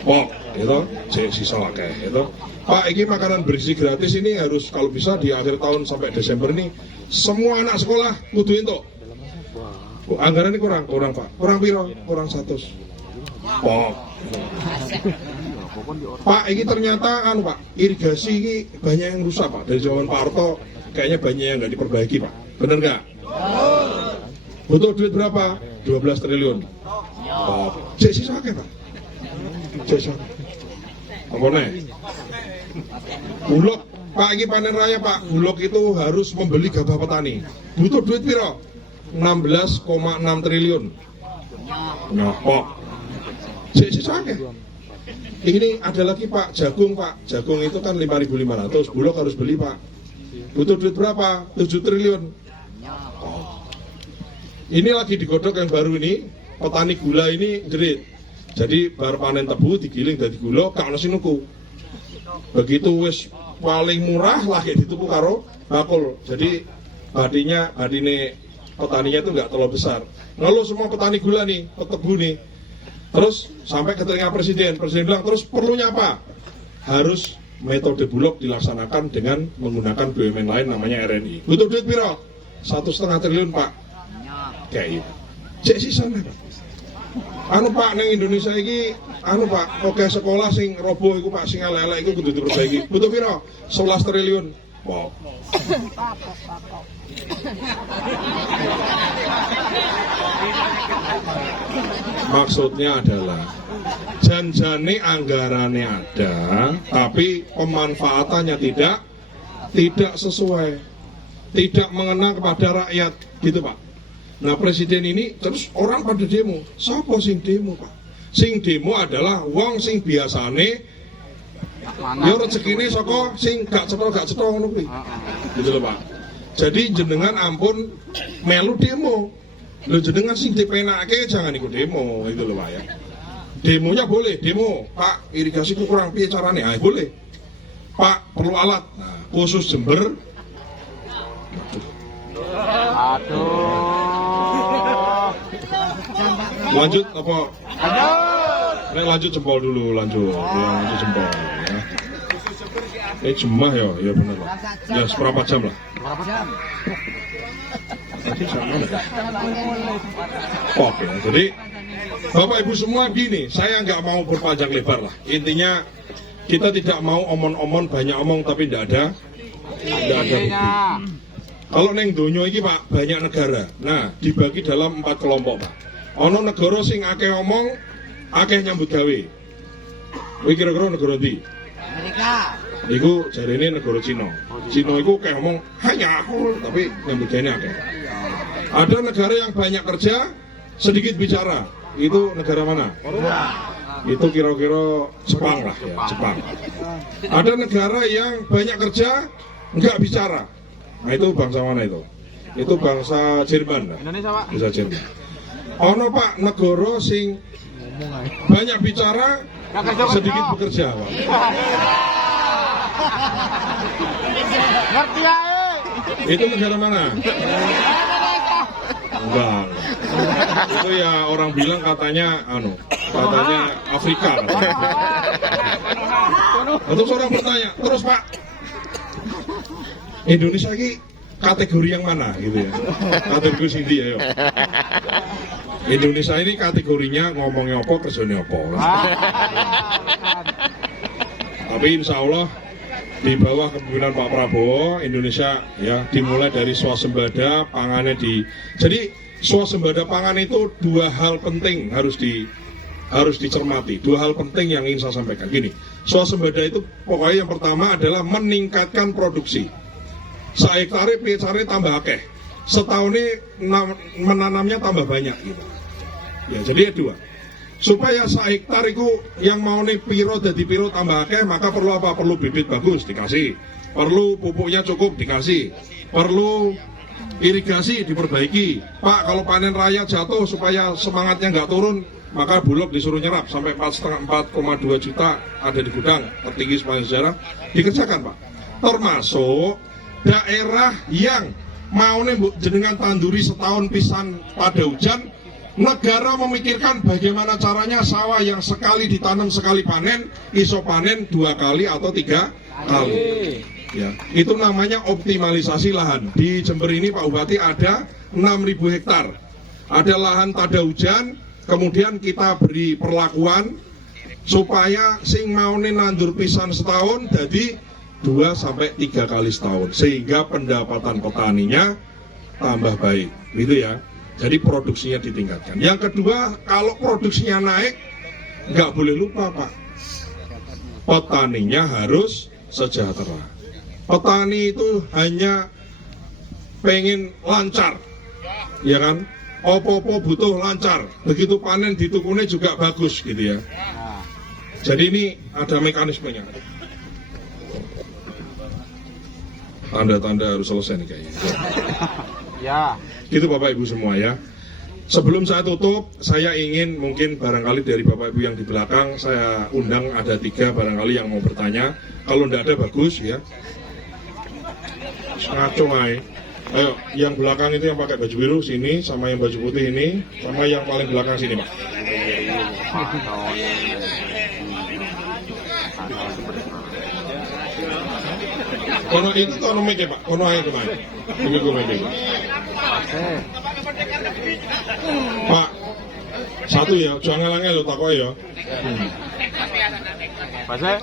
Pok, gitu, sisa lagi, gitu. Pak, ini makanan bergizi gratis ini harus kalau bisa di akhir tahun sampai Desember ini semua anak sekolah kudu entuk. Anggaran ini kurang Pak. Kurang piro? Kurang 100. Pok. Pak, ini ternyata Pak, irigasi ini banyak yang rusak Pak. Dari zaman Pak Harto kayaknya banyak yang nggak diperbaiki Pak. Bener nggak? Butuh duit berapa? 12 triliun. Pok. Cek sisa akeh Pak. Cek sisa. Apa nih? Bulog, Pak ini panen raya Pak. Bulog itu harus membeli gabah petani. Butuh duit piro? 16,6 triliun. Nah, Pok. Sisa akeh. Ini ada lagi Pak, jagung Pak. Jagung itu kan 5.500, Bulog harus beli Pak. Butuh duit berapa? 7 triliun. Oh. Ini lagi digodok yang baru ini, petani gula ini jerit. Jadi bar panen tebu digiling dari gula, gak ono sing nuku. Begitu wis paling murah lagi dituku karo bakul. Jadi badine petaninya itu nggak terlalu besar. Lalu semua petani gula nih, tebu nih. Terus sampai ke telinga presiden bilang terus perlunya apa? Harus metode Bulog dilaksanakan dengan menggunakan BUMN lain namanya RNI. Butuh duit piro? 1,5 triliun Pak. Kayak itu. Cek sisa nih Pak. Pak neng Indonesia ini Pak, oke sekolah sing roboh iku Pak, sing elek-elek iku kudu diperbaiki. Butuh piro? 11 triliun. Wow. Maksudnya adalah janjane anggarannya ada, tapi pemanfaatannya tidak sesuai, tidak mengena kepada rakyat, gitu Pak. Nah presiden ini terus orang pada demo, siapa sing demo Pak? Sing demo adalah wong sing biasane ya rezekine saka sing gak cetha ngono kuwi. Gitu loh Pak. Jadi jenengan ampun melu demo. Lho jenengan sing dipenake jangan ikut demo, gitu loh Pak ya. Demonya boleh, demo, Pak irigasi ku kurang piye carane? Ah boleh. Pak perlu alat. Nah, khusus Jember. Lanjut apa? Lanjut jempol dulu, lanjut. Ya, lanjut jempol ya. Ini jemah ya benar lah. Ya seberapa jam lah? Oke, jadi Bapak Ibu semua gini, saya nggak mau berpanjang lebar lah. Intinya kita tidak mau omon-omon, banyak omong tapi tidak ada bukti. Kalau neng donya ini Pak, banyak negara. Nah, dibagi dalam 4 kelompok Pak. Ono negara sing akeh omong, akeh nyambut gawe. Kuwi kira-kira negara ndi? Amerika. Iku jarene negara Cina. Cina iku kayak ngomong hanya aku, tapi nyambut gawe akeh. Ada negara yang banyak kerja, sedikit bicara. Itu negara mana? Itu kira-kira Jepang lah ya, Jepang. Ada negara yang banyak kerja, enggak bicara. Nah itu bangsa mana itu? Itu bangsa Jerman lah. Indonesia Pak. Bangsa Jerman. Ono Pak negara sing banyak bicara, sedikit bekerja Pak. Ngerti ae. Itu negara mana? Enggak. Itu ya orang bilang katanya Afrika. Terus orang bertanya, terus Pak, Indonesia ini kategori yang mana gitu ya? Kategori sini ya. Indonesia ini kategorinya ngomongnya apa, kerjanya apa. Tapi insya Allah di bawah kepemimpinan Pak Prabowo, Indonesia ya dimulai dari swasembada pangannya Jadi swasembada pangan itu 2 hal penting harus dicermati. 2 hal penting yang ingin saya sampaikan. Gini, swasembada itu pokoknya yang pertama adalah meningkatkan produksi. Sahektare pecare tambah akeh. Setahun ini menanamnya tambah banyak gitu. Ya, jadi 2. Supaya sehektar itu yang mau nih piro jadi piro tambah akeh, maka perlu apa? Perlu bibit bagus dikasih. Perlu pupuknya cukup dikasih. Perlu irigasi diperbaiki. Pak, kalau panen raya jatuh supaya semangatnya nggak turun, maka Bulog disuruh nyerap sampai 4,2 juta ada di gudang tertinggi sepanjang sejarah dikerjakan Pak. Termasuk daerah yang mau nih jenengan tanduri setahun pisan pada hujan, negara memikirkan bagaimana caranya sawah yang sekali ditanam sekali panen, iso panen 2 kali atau 3 kali. Ya, itu namanya optimalisasi lahan. Di Jember ini Pak Bupati ada 6.000 hektar. Ada lahan tada hujan, kemudian kita beri perlakuan supaya sing mau nih nandur pisan setahun jadi 2 sampai 3 kali setahun, sehingga pendapatan petaninya tambah baik, gitu ya. Jadi produksinya ditingkatkan. Yang kedua, kalau produksinya naik, nggak boleh lupa Pak, petaninya harus sejahtera. Petani itu hanya pengen lancar, ya kan? Opo-opo butuh lancar. Begitu panen ditukune juga bagus, gitu ya. Jadi ini ada mekanismenya. Tanda-tanda harus selesai nih kayaknya. Ya. Gitu Bapak Ibu semua ya. Sebelum saya tutup, saya ingin mungkin barangkali dari Bapak Ibu yang di belakang, saya undang ada 3 barangkali yang mau bertanya. Kalau tidak ada bagus ya. Ngaco aja. Ayo, yang belakang itu yang pakai baju biru sini, sama yang baju putih ini, sama yang paling belakang sini Pak. Kono itu kono meke Pak, kono ae kemana? Ini gue meke Pak. Pak, satu ya, jangan langel lo takoi ya. Pak.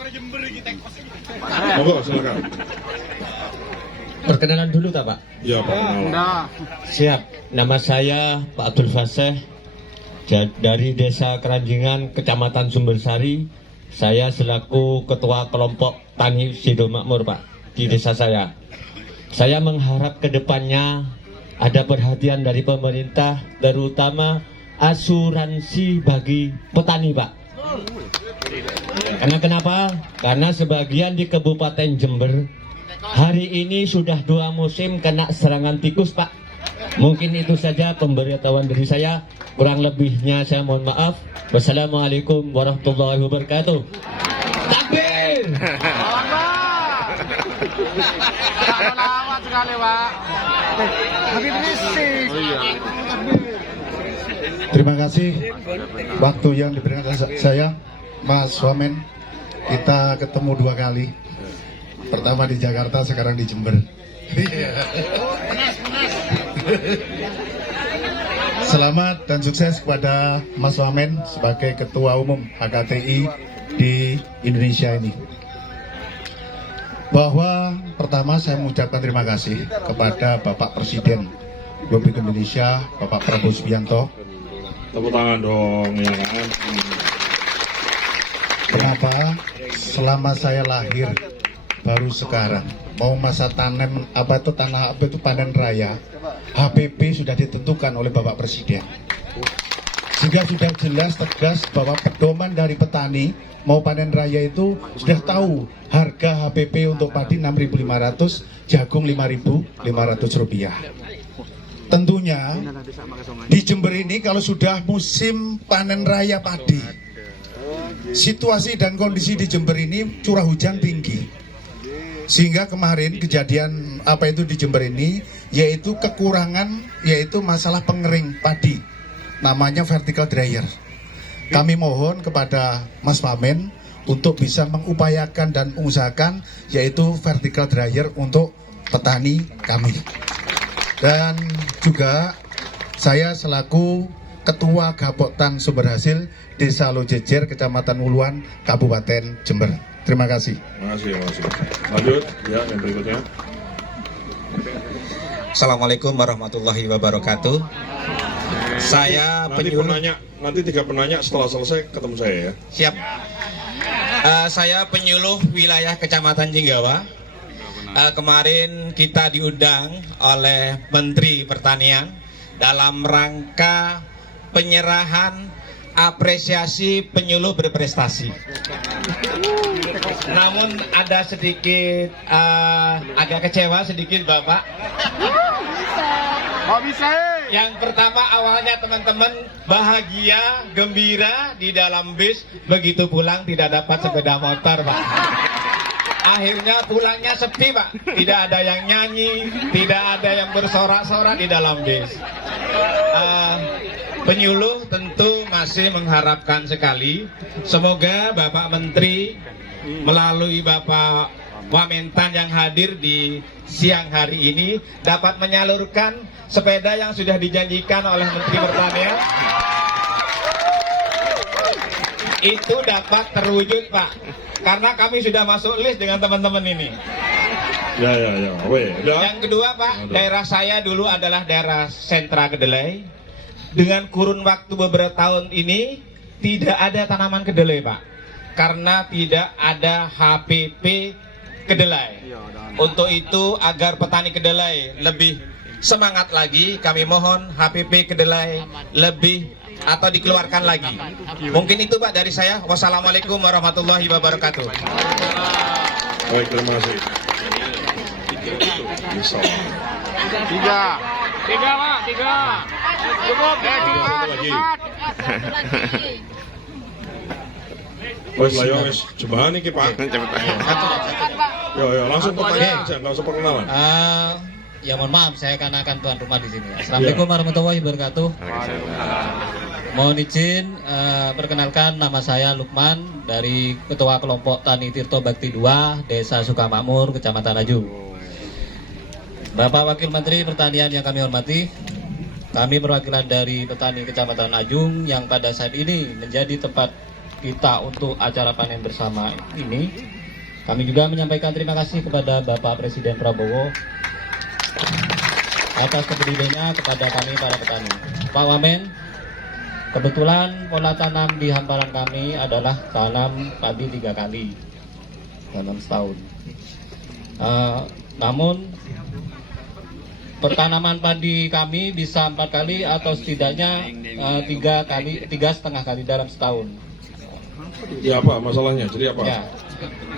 Monggo silakan. Perkenalan dulu tak Pak? Ya Pak. Enggak. Siap. Nama saya Pak Abdul Faseh dari Desa Keranjingan, Kecamatan Sumbersari. Saya selaku Ketua Kelompok Tani Sido Makmur Pak di desa saya. Saya mengharap ke depannya ada perhatian dari pemerintah, terutama asuransi bagi petani Pak. Karena kenapa? Karena sebagian di Kabupaten Jember hari ini sudah 2 musim kena serangan tikus Pak. Mungkin itu saja pemberitahuan dari saya. Kurang lebihnya saya mohon maaf. Wassalamualaikum warahmatullahi wabarakatuh. Takbir! Lawat sekali, Pak. Habib Rizik. Terima kasih waktu yang diberikan saya, Mas Wamen. Kita ketemu 2 kali. Pertama di Jakarta, sekarang di Jember. Selamat dan sukses kepada Mas Wamen sebagai Ketua Umum HKTI di Indonesia ini. Bahwa pertama saya mengucapkan terima kasih kepada Bapak Presiden Republik Indonesia, Bapak Prabowo Subianto. Tepuk tangan dong ya kan. Kenapa? Selama saya lahir baru sekarang mau masa tanam tanah panen raya, HPP sudah ditentukan oleh Bapak Presiden. Sehingga sudah jelas tegas bahwa pedoman dari petani mau panen raya itu sudah tahu harga HPP untuk padi 6.500, jagung 5.500 rupiah. Tentunya di Jember ini kalau sudah musim panen raya padi, situasi dan kondisi di Jember ini curah hujan tinggi. Sehingga kemarin kejadian di Jember ini yaitu kekurangan, yaitu masalah pengering padi, namanya vertical dryer. Kami mohon kepada Mas Wamen untuk bisa mengupayakan dan mengusahakan yaitu vertical dryer untuk petani kami. Dan juga saya selaku Ketua Gapoktan Sumberhasil Desa Lojejer, Kecamatan Uluan, Kabupaten Jember. Terima kasih. Terima kasih. Lanjut ya yang berikutnya. Assalamualaikum warahmatullahi wabarakatuh. Saya penyuluh. Nanti 3 penanya setelah selesai ketemu saya ya. Siap. Saya penyuluh wilayah Kecamatan Jinggawa. Kemarin kita diundang oleh Menteri Pertanian dalam rangka penyerahan apresiasi penyuluh berprestasi. Namun ada sedikit agak kecewa sedikit Bapak. Kok bisa? Yang pertama awalnya teman-teman bahagia, gembira di dalam bis, begitu pulang tidak dapat sepeda motor Pak. Akhirnya pulangnya sepi Pak, tidak ada yang nyanyi, tidak ada yang bersorak-sorak di dalam bis. Penyuluh tentu masih mengharapkan sekali, semoga Bapak Menteri melalui Bapak Wamentan yang hadir di siang hari ini dapat menyalurkan sepeda yang sudah dijanjikan oleh Menteri Pertanian. Itu dapat terwujud Pak, karena kami sudah masuk list dengan teman-teman ini. Ya. Yang kedua Pak, daerah saya dulu adalah daerah sentra kedelai. Dengan kurun waktu beberapa tahun ini tidak ada tanaman kedelai Pak, karena tidak ada HPP kedelai. Untuk itu agar petani kedelai lebih semangat lagi, kami mohon HPP kedelai lebih atau dikeluarkan lagi. Mungkin itu Pak dari saya. Wassalamualaikum warahmatullahi wabarakatuh. Baik, terima kasih. Tiga Pak, 3. Cukup, cepat. Wes lah wes, coba nih Pak. Yo langsung pertanyaan aja, nggak usah perkenalan. Ya mohon maaf, saya akan tuan rumah di sini. Assalamualaikum warahmatullahi wabarakatuh. Mohon izin perkenalkan, nama saya Lukman dari Ketua Kelompok Tani Tirto Bakti 2 Desa Sukamakmur, Kecamatan Ajung. Bapak Wakil Menteri Pertanian yang kami hormati, kami perwakilan dari petani Kecamatan Ajung yang pada saat ini menjadi tempat kita untuk acara panen bersama ini. Kami juga menyampaikan terima kasih kepada Bapak Presiden Prabowo atas kepeduliannya kepada kami para petani. Pak Wamen, kebetulan pola tanam di hamparan kami adalah tanam padi 3 kali dalam setahun. Namun pertanaman padi kami bisa 4 kali atau setidaknya 3,5 kali dalam setahun. Ya apa masalahnya? Jadi apa? Ya,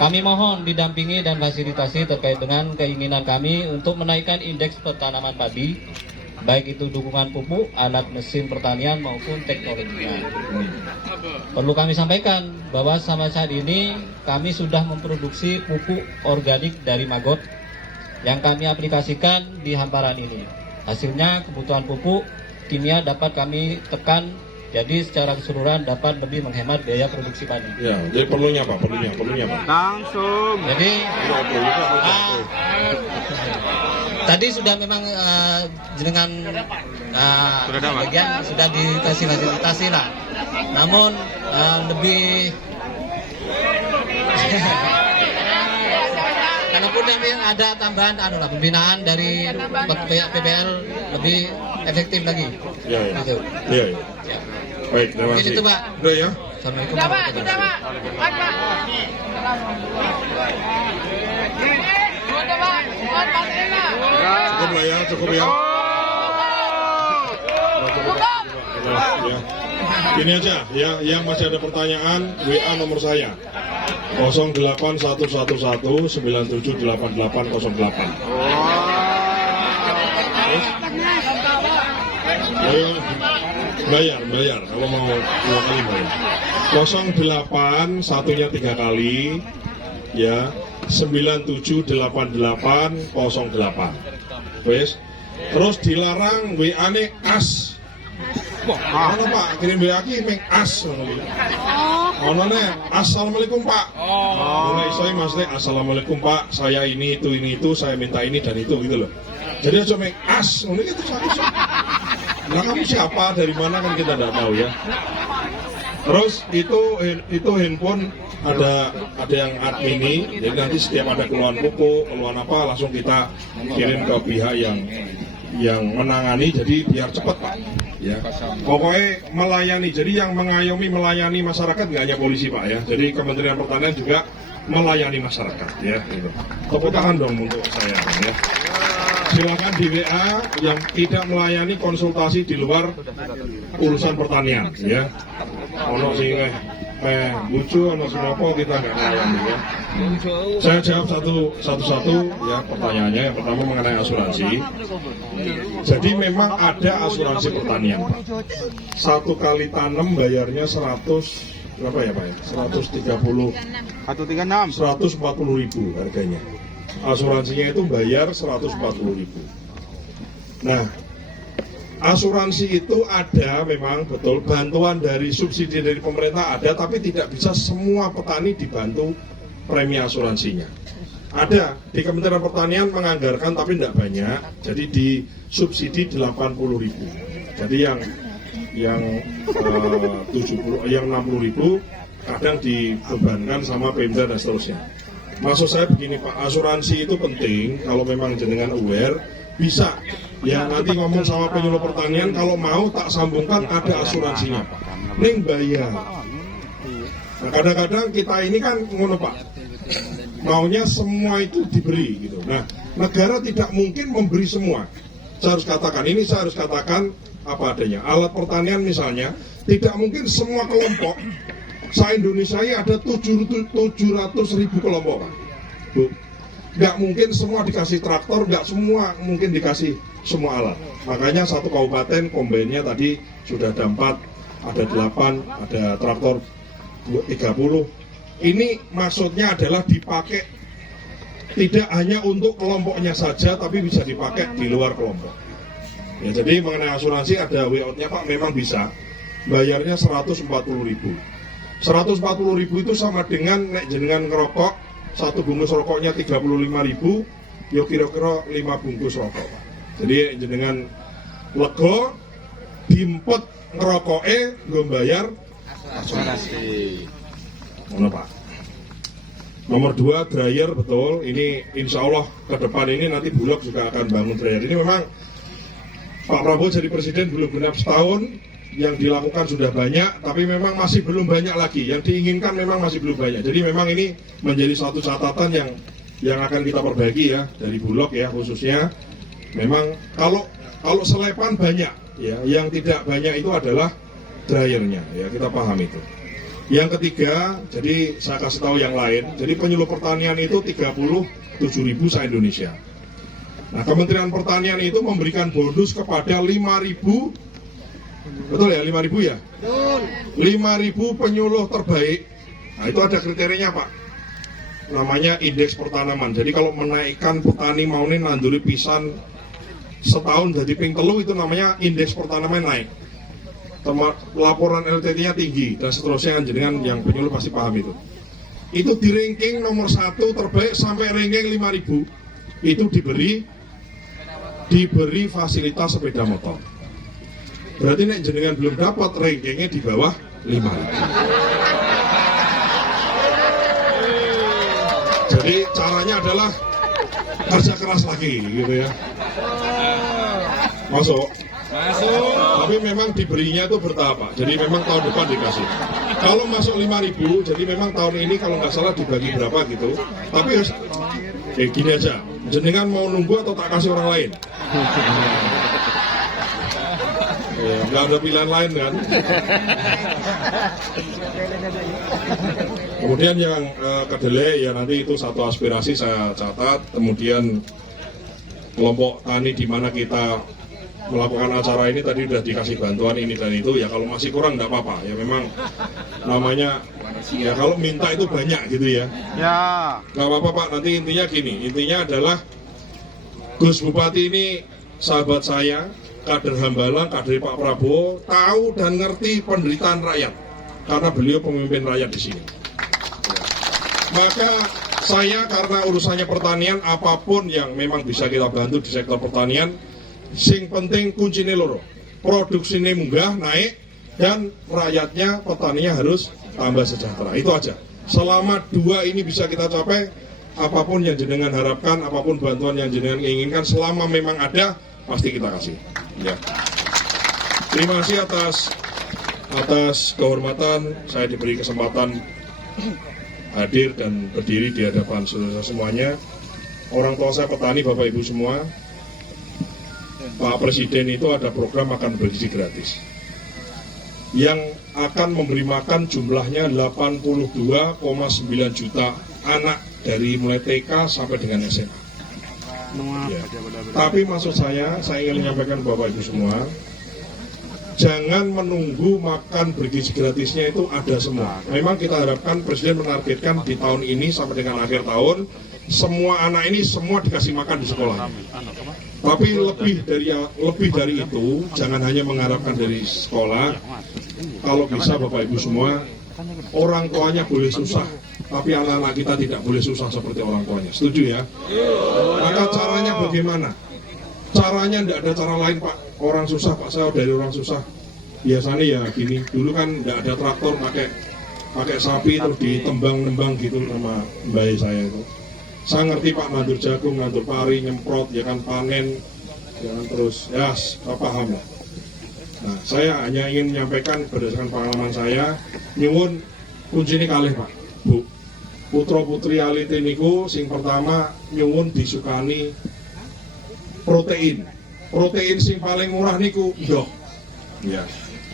kami mohon didampingi dan fasilitasi terkait dengan keinginan kami untuk menaikkan indeks pertanaman padi, baik itu dukungan pupuk, alat mesin pertanian maupun teknologinya. Perlu kami sampaikan bahwa sampai saat ini kami sudah memproduksi pupuk organik dari Magot yang kami aplikasikan di hamparan ini. Hasilnya kebutuhan pupuk kimia dapat kami tekan, jadi secara keseluruhan dapat lebih menghemat biaya produksi padi. Ya, jadi perlunya apa? Perlunya apa? Langsung. Jadi tadi sudah memang jenengan bagian sudah dikasih fasilitasi lah. Namun lebih kalaupun yang ada tambahan pembinaan dari pihak PPL lebih efektif lagi. Iya. Gitu. Iya. Baik, terima Mungkin kasih. itu, Pak. Udah ya. Assalamualaikum warahmatullahi wabarakatuh. Cukup lah ya, cukup ya. Ya. Ini aja ya, yang masih ada pertanyaan WA nomor saya 08111978808. Bayar kalau mau 2 kali bayar. 08 satunya 3 kali ya 978808. Wes. Terus dilarang WA-ne as. Mana Pak, kirim WA ki meng as ngono. Ono ne, assalamualaikum Pak. Mulai saya Mas Le, assalamualaikum Pak. Saya ini itu, saya minta ini dan itu gitu loh. Jadi aja meng as ngono gitu satu. Nah kamu siapa, dari mana kan kita tidak tahu ya. Terus itu handphone ada yang admini, jadi nanti setiap ada keluhan pupuk, keluhan apa langsung kita kirim ke pihak yang menangani, jadi biar cepat Pak. Ya, pokoknya melayani. Jadi yang mengayomi melayani masyarakat nggak hanya polisi Pak ya. Jadi Kementerian Pertanian juga melayani masyarakat ya. Gitu. Tepuk tangan dong untuk saya ya. Silakan di WA yang tidak melayani konsultasi di luar urusan pertanian ya. Ono sing lucu, ono sing apa kita nggak melayani ya. Saya jawab satu-satu ya pertanyaannya. Yang pertama mengenai asuransi. Jadi memang ada asuransi pertanian. 1 kali tanam bayarnya 100 berapa ya Pak ya? 140.000 harganya. Asuransinya itu bayar 140.000. Nah, asuransi itu ada memang betul, bantuan dari subsidi dari pemerintah ada, tapi tidak bisa semua petani dibantu premi asuransinya. Ada di Kementerian Pertanian menganggarkan tapi tidak banyak, jadi di subsidi 80.000. Jadi yang 60.000 kadang dibebankan sama Pemda dan seterusnya. Maksud saya begini Pak, asuransi itu penting. Kalau memang jenengan aware, bisa ya nanti ngomong sama penyuluh pertanian, kalau mau tak sambungkan ada asuransinya neng bayar. Nah kadang-kadang kita ini kan ngono Pak, maunya semua itu diberi gitu. Nah negara tidak mungkin memberi semua. Saya harus katakan apa adanya. Alat pertanian misalnya tidak mungkin semua kelompok. Se-Indonesia ini ada 700.000 kelompok Pak. Bu, nggak mungkin semua dikasih traktor, nggak semua mungkin dikasih semua alat. Makanya satu kabupaten kombainnya tadi sudah ada 4, ada 8, ada traktor 30. Ini maksudnya adalah dipakai tidak hanya untuk kelompoknya saja, tapi bisa dipakai di luar kelompok. Ya, jadi mengenai asuransi ada way-out-nya Pak, memang bisa. Bayarnya 140.000. 140.000 itu sama dengan nek jenengan ngerokok, 1 bungkus rokoknya 35.000, ya kira-kira 5 bungkus rokok. Jadi jenengan lego, dimpet ngerokoknya, nggak bayar asuransi. Mana Pak? Nomor 2 dryer, betul. Ini insya Allah ke depan ini nanti Bulog juga akan bangun dryer. Ini memang Pak Prabowo jadi presiden belum genap setahun, yang dilakukan sudah banyak, tapi memang masih belum banyak lagi. Yang diinginkan memang masih belum banyak. Jadi memang ini menjadi satu catatan yang akan kita perbaiki ya dari Bulog ya khususnya. Memang kalau selepan banyak ya, yang tidak banyak itu adalah dryernya ya, kita paham itu. Yang ketiga, jadi saya kasih tahu yang lain. Jadi penyuluh pertanian itu 37.000 se-Indonesia. Nah, Kementerian Pertanian itu memberikan bonus kepada 5.000, betul ya, 5.000 ya? Betul. 5.000 penyuluh terbaik. Nah, itu ada kriterianya Pak. Namanya indeks pertanaman. Jadi kalau menaikkan petani mau nih nanduri pisan setahun jadi ping telu, itu namanya indeks pertanaman naik. Laporan LTT-nya tinggi dan seterusnya, jenengan yang penyuluh pasti paham itu. Itu di ranking nomor 1 terbaik sampai ranking 5.000 itu diberi fasilitas sepeda motor. Berarti nek jenengan belum dapat, rankingnya di bawah 5.000. Jadi caranya adalah kerja keras lagi gitu ya. Masuk. Tapi memang diberinya itu bertahap Pak. Jadi memang tahun depan dikasih. Kalau masuk 5.000, jadi memang tahun ini kalau nggak salah dibagi berapa gitu. Tapi harus gini aja. Jenengan mau nunggu atau tak kasih orang lain? Nggak ada pilihan lain kan? Kemudian yang kedelai ya nanti itu satu aspirasi saya catat. Kemudian kelompok tani di mana kita melakukan acara ini tadi sudah dikasih bantuan ini dan itu ya, kalau masih kurang nggak apa-apa ya, memang namanya ya kalau minta itu banyak gitu ya. Ya. Nggak apa-apa Pak, nanti intinya gini, intinya adalah Gus Bupati ini sahabat saya, kader Hambalang, kader Pak Prabowo, tahu dan ngerti penderitaan rakyat karena beliau pemimpin rakyat di sini. Maka saya karena urusannya pertanian, apapun yang memang bisa kita bantu di sektor pertanian, sing penting kuncinya loro, produksinya munggah naik dan rakyatnya, petaninya harus tambah sejahtera. Itu aja. Selama dua ini bisa kita capai, apapun yang jenengan harapkan, apapun bantuan yang jenengan inginkan, selama memang ada, pasti kita kasih. Ya. Terima kasih atas kehormatan saya diberi kesempatan hadir dan berdiri di hadapan saudara semuanya. Orang tua saya petani, Bapak Ibu semua. Pak Presiden itu ada program makan bergizi gratis yang akan memberi makan jumlahnya 82,9 juta anak dari mulai TK sampai dengan SMA. Ya. Tapi maksud saya ingin menyampaikan Bapak Ibu semua, jangan menunggu makan bergizi gratisnya itu ada semua. Memang kita harapkan Presiden menargetkan di tahun ini sampai dengan akhir tahun, semua anak ini semua dikasih makan di sekolah. Tapi lebih dari itu, jangan hanya mengharapkan dari sekolah. Kalau bisa Bapak Ibu semua, orang tuanya boleh susah, tapi anak-anak kita tidak boleh susah seperti orang tuanya. Setuju ya? Maka caranya bagaimana? Caranya tidak ada cara lain Pak. Orang susah Pak, saya dari orang susah. Biasanya ya gini, dulu kan tidak ada traktor, pakai sapi terus ditembang-nembang gitu sama mbak saya itu. Saya ngerti Pak, nandur jagung, nandur pari, nyemprot, ya kan panen, ya kan terus, ya saya paham lah. Nah, saya hanya ingin menyampaikan berdasarkan pengalaman saya, nyuwun kuncinya kalih Pak, Bu. Putra putri alit niku sing pertama nyuwun disukani protein. Protein sing paling murah niku ndok. Ya.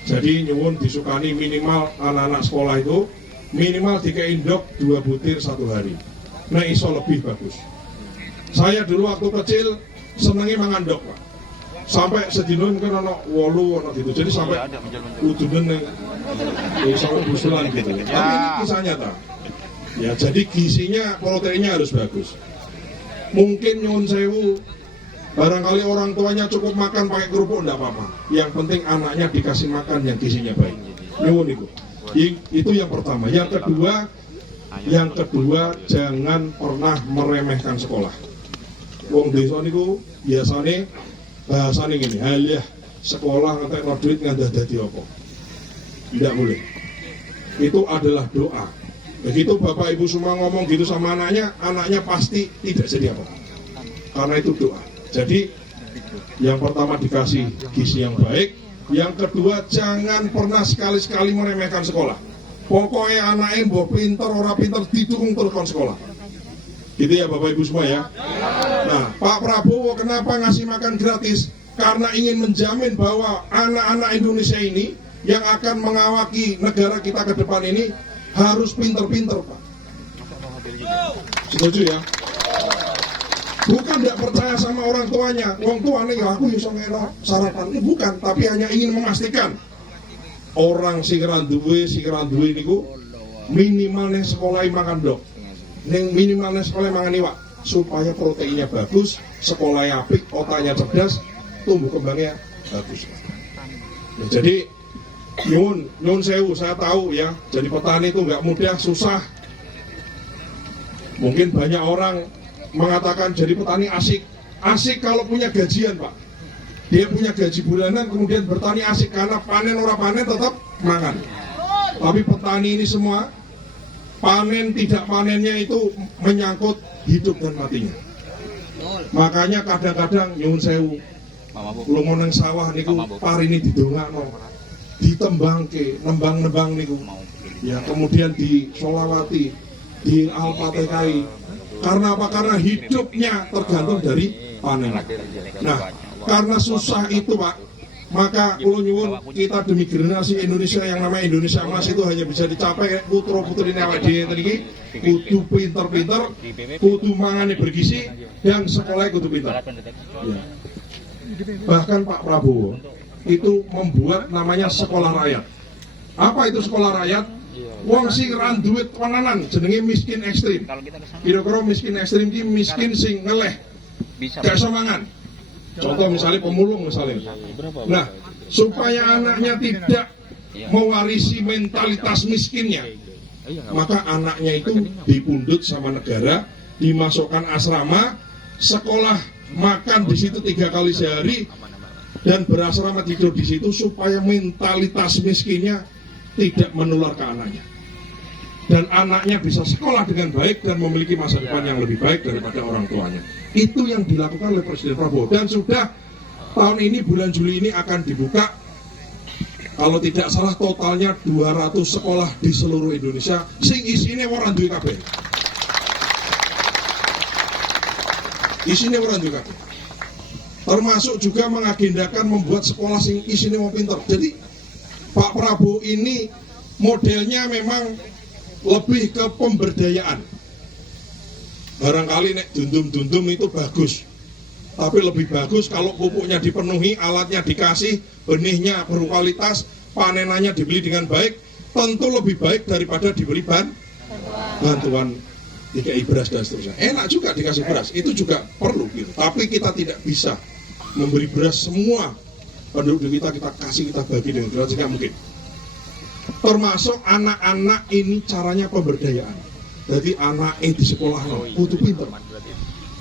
Jadi nyuwun disukani minimal anak-anak sekolah itu minimal dikei ndok 2 butir 1 hari. Nah iso lebih bagus. Saya dulu waktu kecil senengnya mangan ndok Pak. Sampai sedino mungkin ono 8 ono gitu. Jadi sampai udunen sampai busulan gitu. Tapi ini kisah nyata. Ya jadi gizinya, proteinnya harus bagus. Mungkin nyuwun sewu, barangkali orang tuanya cukup makan pakai kerupuk enggak apa-apa. Yang penting anaknya dikasih makan yang gizinya baik. Nyuwun itu. Itu yang pertama. Yang kedua, jangan pernah meremehkan sekolah. Wong desa niku biasane bahasane ngene, "Halah, sekolah ngantek duit ngandah dadi apa?" Tidak boleh. Itu adalah doa. Begitu Bapak Ibu semua ngomong gitu sama anaknya pasti tidak jadi apa-apa. Karena itu doa. Jadi yang pertama dikasih gizi yang baik, yang kedua jangan pernah sekali-sekali meremehkan sekolah. Pokoknya anaknya mau pinter, orang pinter, didukung terus sekolah. Gitu ya Bapak Ibu semua ya. Nah, Pak Prabowo kenapa ngasih makan gratis? Karena ingin menjamin bahwa anak-anak Indonesia ini yang akan mengawaki negara kita ke depan ini harus pinter-pinter, Pak. Setuju ya? Bukan tidak percaya sama orang tuanya. Orang tuanya ya aku bisa ngelak sarapan. Ini bukan, tapi hanya ingin memastikan orang sing randuwe niku minimal ning sekolah makan dok. Ning minimal ning sekolah mangan iwak supaya proteinnya bagus, sekolahnya apik, otaknya cerdas, tumbuh kembangnya bagus. Nah, jadi nyun sewu, saya tahu ya, jadi petani itu nggak mudah, susah. Mungkin banyak orang mengatakan jadi petani asik. Asik kalau punya gajian, Pak. Dia punya gaji bulanan, kemudian bertani asik karena panen orang panen tetap makan. Tapi petani ini semua panen tidak panennya itu menyangkut hidup dan matinya. Makanya kadang-kadang nyun sewu, lunga nang sawah niku parini didongakno, ditembangke, nembang-nembang niku. Ya kemudian disolawati, di Al-Fatihah. Karena apa? Karena hidupnya tergantung dari panen. Nah, karena susah itu Pak, maka kula nyuwun kita demi generasi Indonesia yang namanya Indonesia Emas itu hanya bisa dicapai putra-putri awake dhewe iki kudu pinter-pinter, kudu mangane bergizi dan sekolahnya kudu pinter. Ya. Bahkan Pak Prabowo itu membuat namanya sekolah rakyat. Apa itu sekolah rakyat? Wong sing ra duit tenanan jenenge miskin ekstrim. Kira-kira miskin ekstrim ki miskin sing ngeleh. Gak iso mangan. Contoh misalnya pemulung misalnya. Nah, supaya anaknya tidak mewarisi mentalitas miskinnya, maka anaknya itu dipundut sama negara, dimasukkan asrama, sekolah makan di situ 3 kali sehari, dan berasrama tidur di situ supaya mentalitas miskinnya tidak menular ke anaknya. Dan anaknya bisa sekolah dengan baik dan memiliki masa depan yang lebih baik daripada orang tuanya. Itu yang dilakukan oleh Presiden Prabowo. Dan sudah tahun ini, bulan Juli ini akan dibuka, kalau tidak salah totalnya 200 sekolah di seluruh Indonesia, sing isine orang duwe kabeh. Isine orang duwe kabeh. Termasuk juga mengagendakan membuat sekolah sing isine wong pinter. Jadi Pak Prabowo ini modelnya memang lebih ke pemberdayaan. Barangkali nek dundum-dundum itu bagus, tapi lebih bagus kalau pupuknya dipenuhi, alatnya dikasih, benihnya berkualitas, panenannya dibeli dengan baik, tentu lebih baik daripada dibeli bantuan DKI beras dan seterusnya. Enak juga dikasih beras, itu juga perlu gitu. Tapi kita tidak bisa memberi beras semua penduduk kita kasih, kita bagi dengan beras, tidak mungkin. Termasuk anak-anak ini caranya pemberdayaan. Jadi anak di sekolah kudu pinter.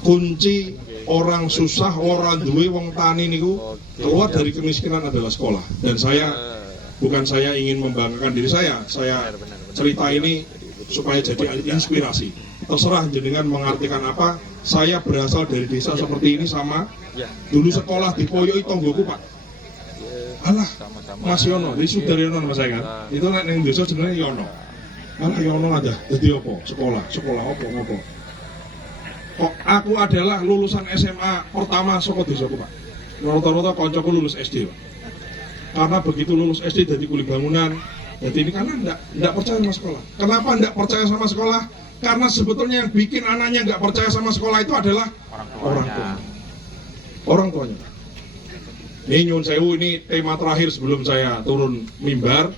Kunci orang susah, orang duwe, wong tani niku keluar dari kemiskinan adalah sekolah. Dan bukan saya ingin membanggakan diri saya cerita ini supaya jadi inspirasi. Terserah jenengan mengartikan apa. Saya berasal dari desa seperti ini sama dulu sekolah di Poyoi tonggoku Pak. Alah, Mas Yono, di Sudaryono nama saya kan. Itu nek ning desa jenenge Yono. Alah Yono aja, jadi apa? Sekolah apa? Kok aku adalah lulusan SMA pertama saka desaku, Pak. Rata-rata kancaku lulus SD, Pak. Karena begitu lulus SD jadi kuli bangunan. Jadi ini karena enggak percaya sama sekolah. Kenapa enggak percaya sama sekolah? Karena sebetulnya yang bikin anaknya enggak percaya sama sekolah itu adalah orang tuanya. Ini nyun sewu, ini tema terakhir sebelum saya turun mimbar.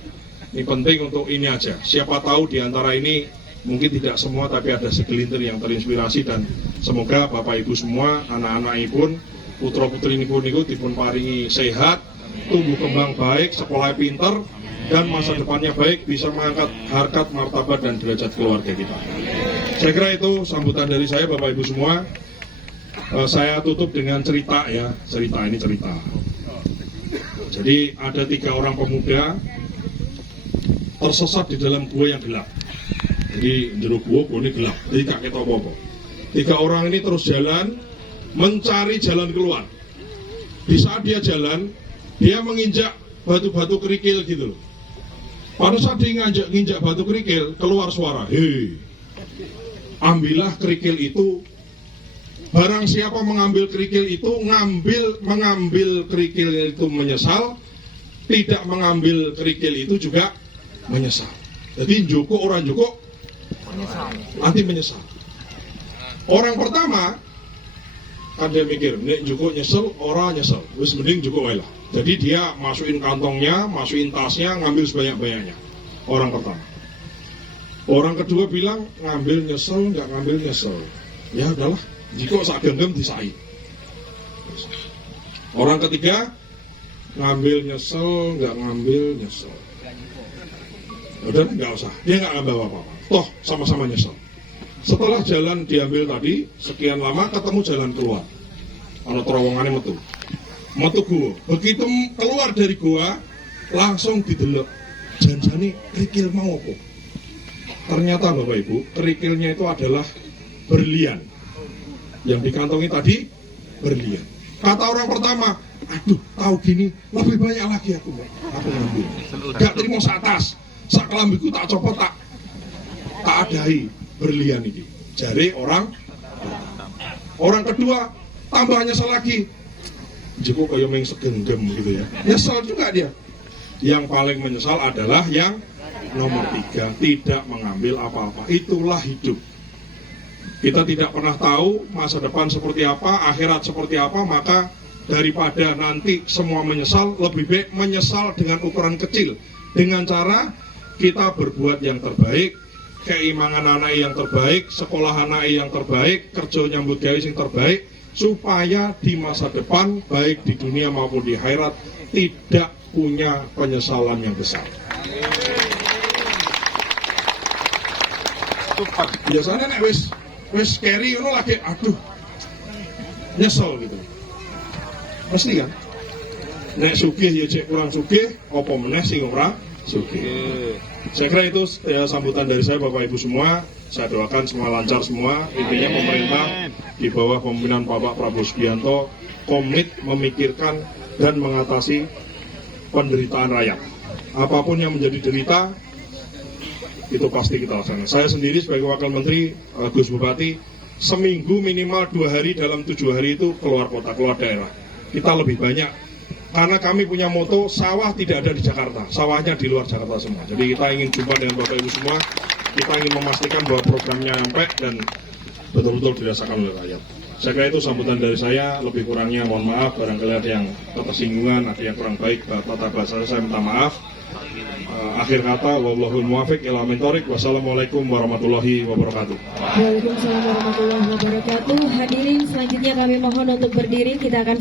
Ini penting untuk ini aja. Siapa tahu di antara ini mungkin tidak semua, tapi ada segelintir yang terinspirasi, dan semoga Bapak Ibu semua, anak-anak pun, putra-putri pun dipun paringi sehat, tumbuh kembang baik, sekolah pinter, dan masa depannya baik, bisa mengangkat harkat, martabat, dan derajat keluarga kita. Saya kira itu sambutan dari saya, Bapak Ibu semua. Saya tutup dengan cerita ya, cerita. Jadi ada 3 orang pemuda tersesat di dalam gua yang gelap. Jadi jeruk gua ini gelap, jadi gak ketok apa-apa. 3 orang ini terus jalan mencari jalan keluar. Di saat dia jalan, dia menginjak batu-batu kerikil gitu loh. Pada saat dia nginjak batu kerikil, keluar suara, hei, ambillah kerikil itu. Barang siapa mengambil kerikil itu, mengambil kerikil itu menyesal, tidak mengambil kerikil itu juga menyesal. Jadi Joko orang Joko nanti menyesal. Orang pertama kan dia mikir, nek Joko nyesel, orang nyesel, wis mending Joko wae lah. Jadi dia masukin kantongnya, masukin tasnya, ngambil sebanyak-banyaknya. Orang pertama. Orang kedua bilang ngambil nyesel, nggak ngambil nyesel. Ya udahlah, Joko sak genggam disai. Orang ketiga ngambil nyesel, nggak ngambil nyesel. Udah nggak usah, dia nggak ngambil apa-apa. Toh sama-sama nyesel. Setelah jalan diambil tadi, sekian lama ketemu jalan keluar. Ada terowongannya metu gua. Begitu keluar dari gua, langsung didelok. Janjane kerikil mau apa? Ternyata Bapak Ibu, kerikilnya itu adalah berlian. Yang dikantongi tadi berlian. Kata orang pertama, aduh tahu gini lebih banyak lagi aku ngambil. Gak terima satas, sak kelambiku tak copot tak adai berlian ini. Jari orang kedua tambah nyesel lagi. Joko kayak main segenggam gitu ya. Nyesel juga dia. Yang paling menyesal adalah yang nomor 3, tidak mengambil apa-apa. Itulah hidup. Kita tidak pernah tahu masa depan seperti apa, akhirat seperti apa, maka daripada nanti semua menyesal, lebih baik menyesal dengan ukuran kecil. Dengan cara kita berbuat yang terbaik, keimangan anak yang terbaik, sekolah anak yang terbaik, kerja nyambut gawe yang terbaik, supaya di masa depan, baik di dunia maupun di akhirat, tidak punya penyesalan yang besar. Biasanya nek wis carry ngono lagi, aduh nyesel gitu. Pasti kan? Nek sugih ya cek kurang sugih, apa meneh sing ora sugih. Saya kira itu sambutan dari saya Bapak Ibu semua. Saya doakan semua lancar semua. Intinya pemerintah di bawah pemimpinan Bapak Prabowo Subianto komit memikirkan dan mengatasi penderitaan rakyat. Apapun yang menjadi derita itu pasti kita laksanakan. Saya sendiri sebagai Wakil Menteri Gus Bupati, seminggu minimal 2 hari dalam 7 hari itu keluar kota, keluar daerah. Kita lebih banyak karena kami punya moto sawah tidak ada di Jakarta, sawahnya di luar Jakarta semua. Jadi kita ingin jumpa dengan Bapak Ibu semua, kita ingin memastikan bahwa programnya sampai dan betul-betul dirasakan oleh rakyat. Saya kira itu sambutan dari saya, lebih kurangnya mohon maaf, barangkali ada yang ketersinggungan, ada yang kurang baik tata bahasa saya minta maaf. Akhir kata, wallahul muwaffiq ila mentorik. Wassalamualaikum warahmatullahi wabarakatuh. Waalaikumsalam warahmatullahi wabarakatuh. Hadirin selanjutnya kami mohon untuk berdiri, kita akan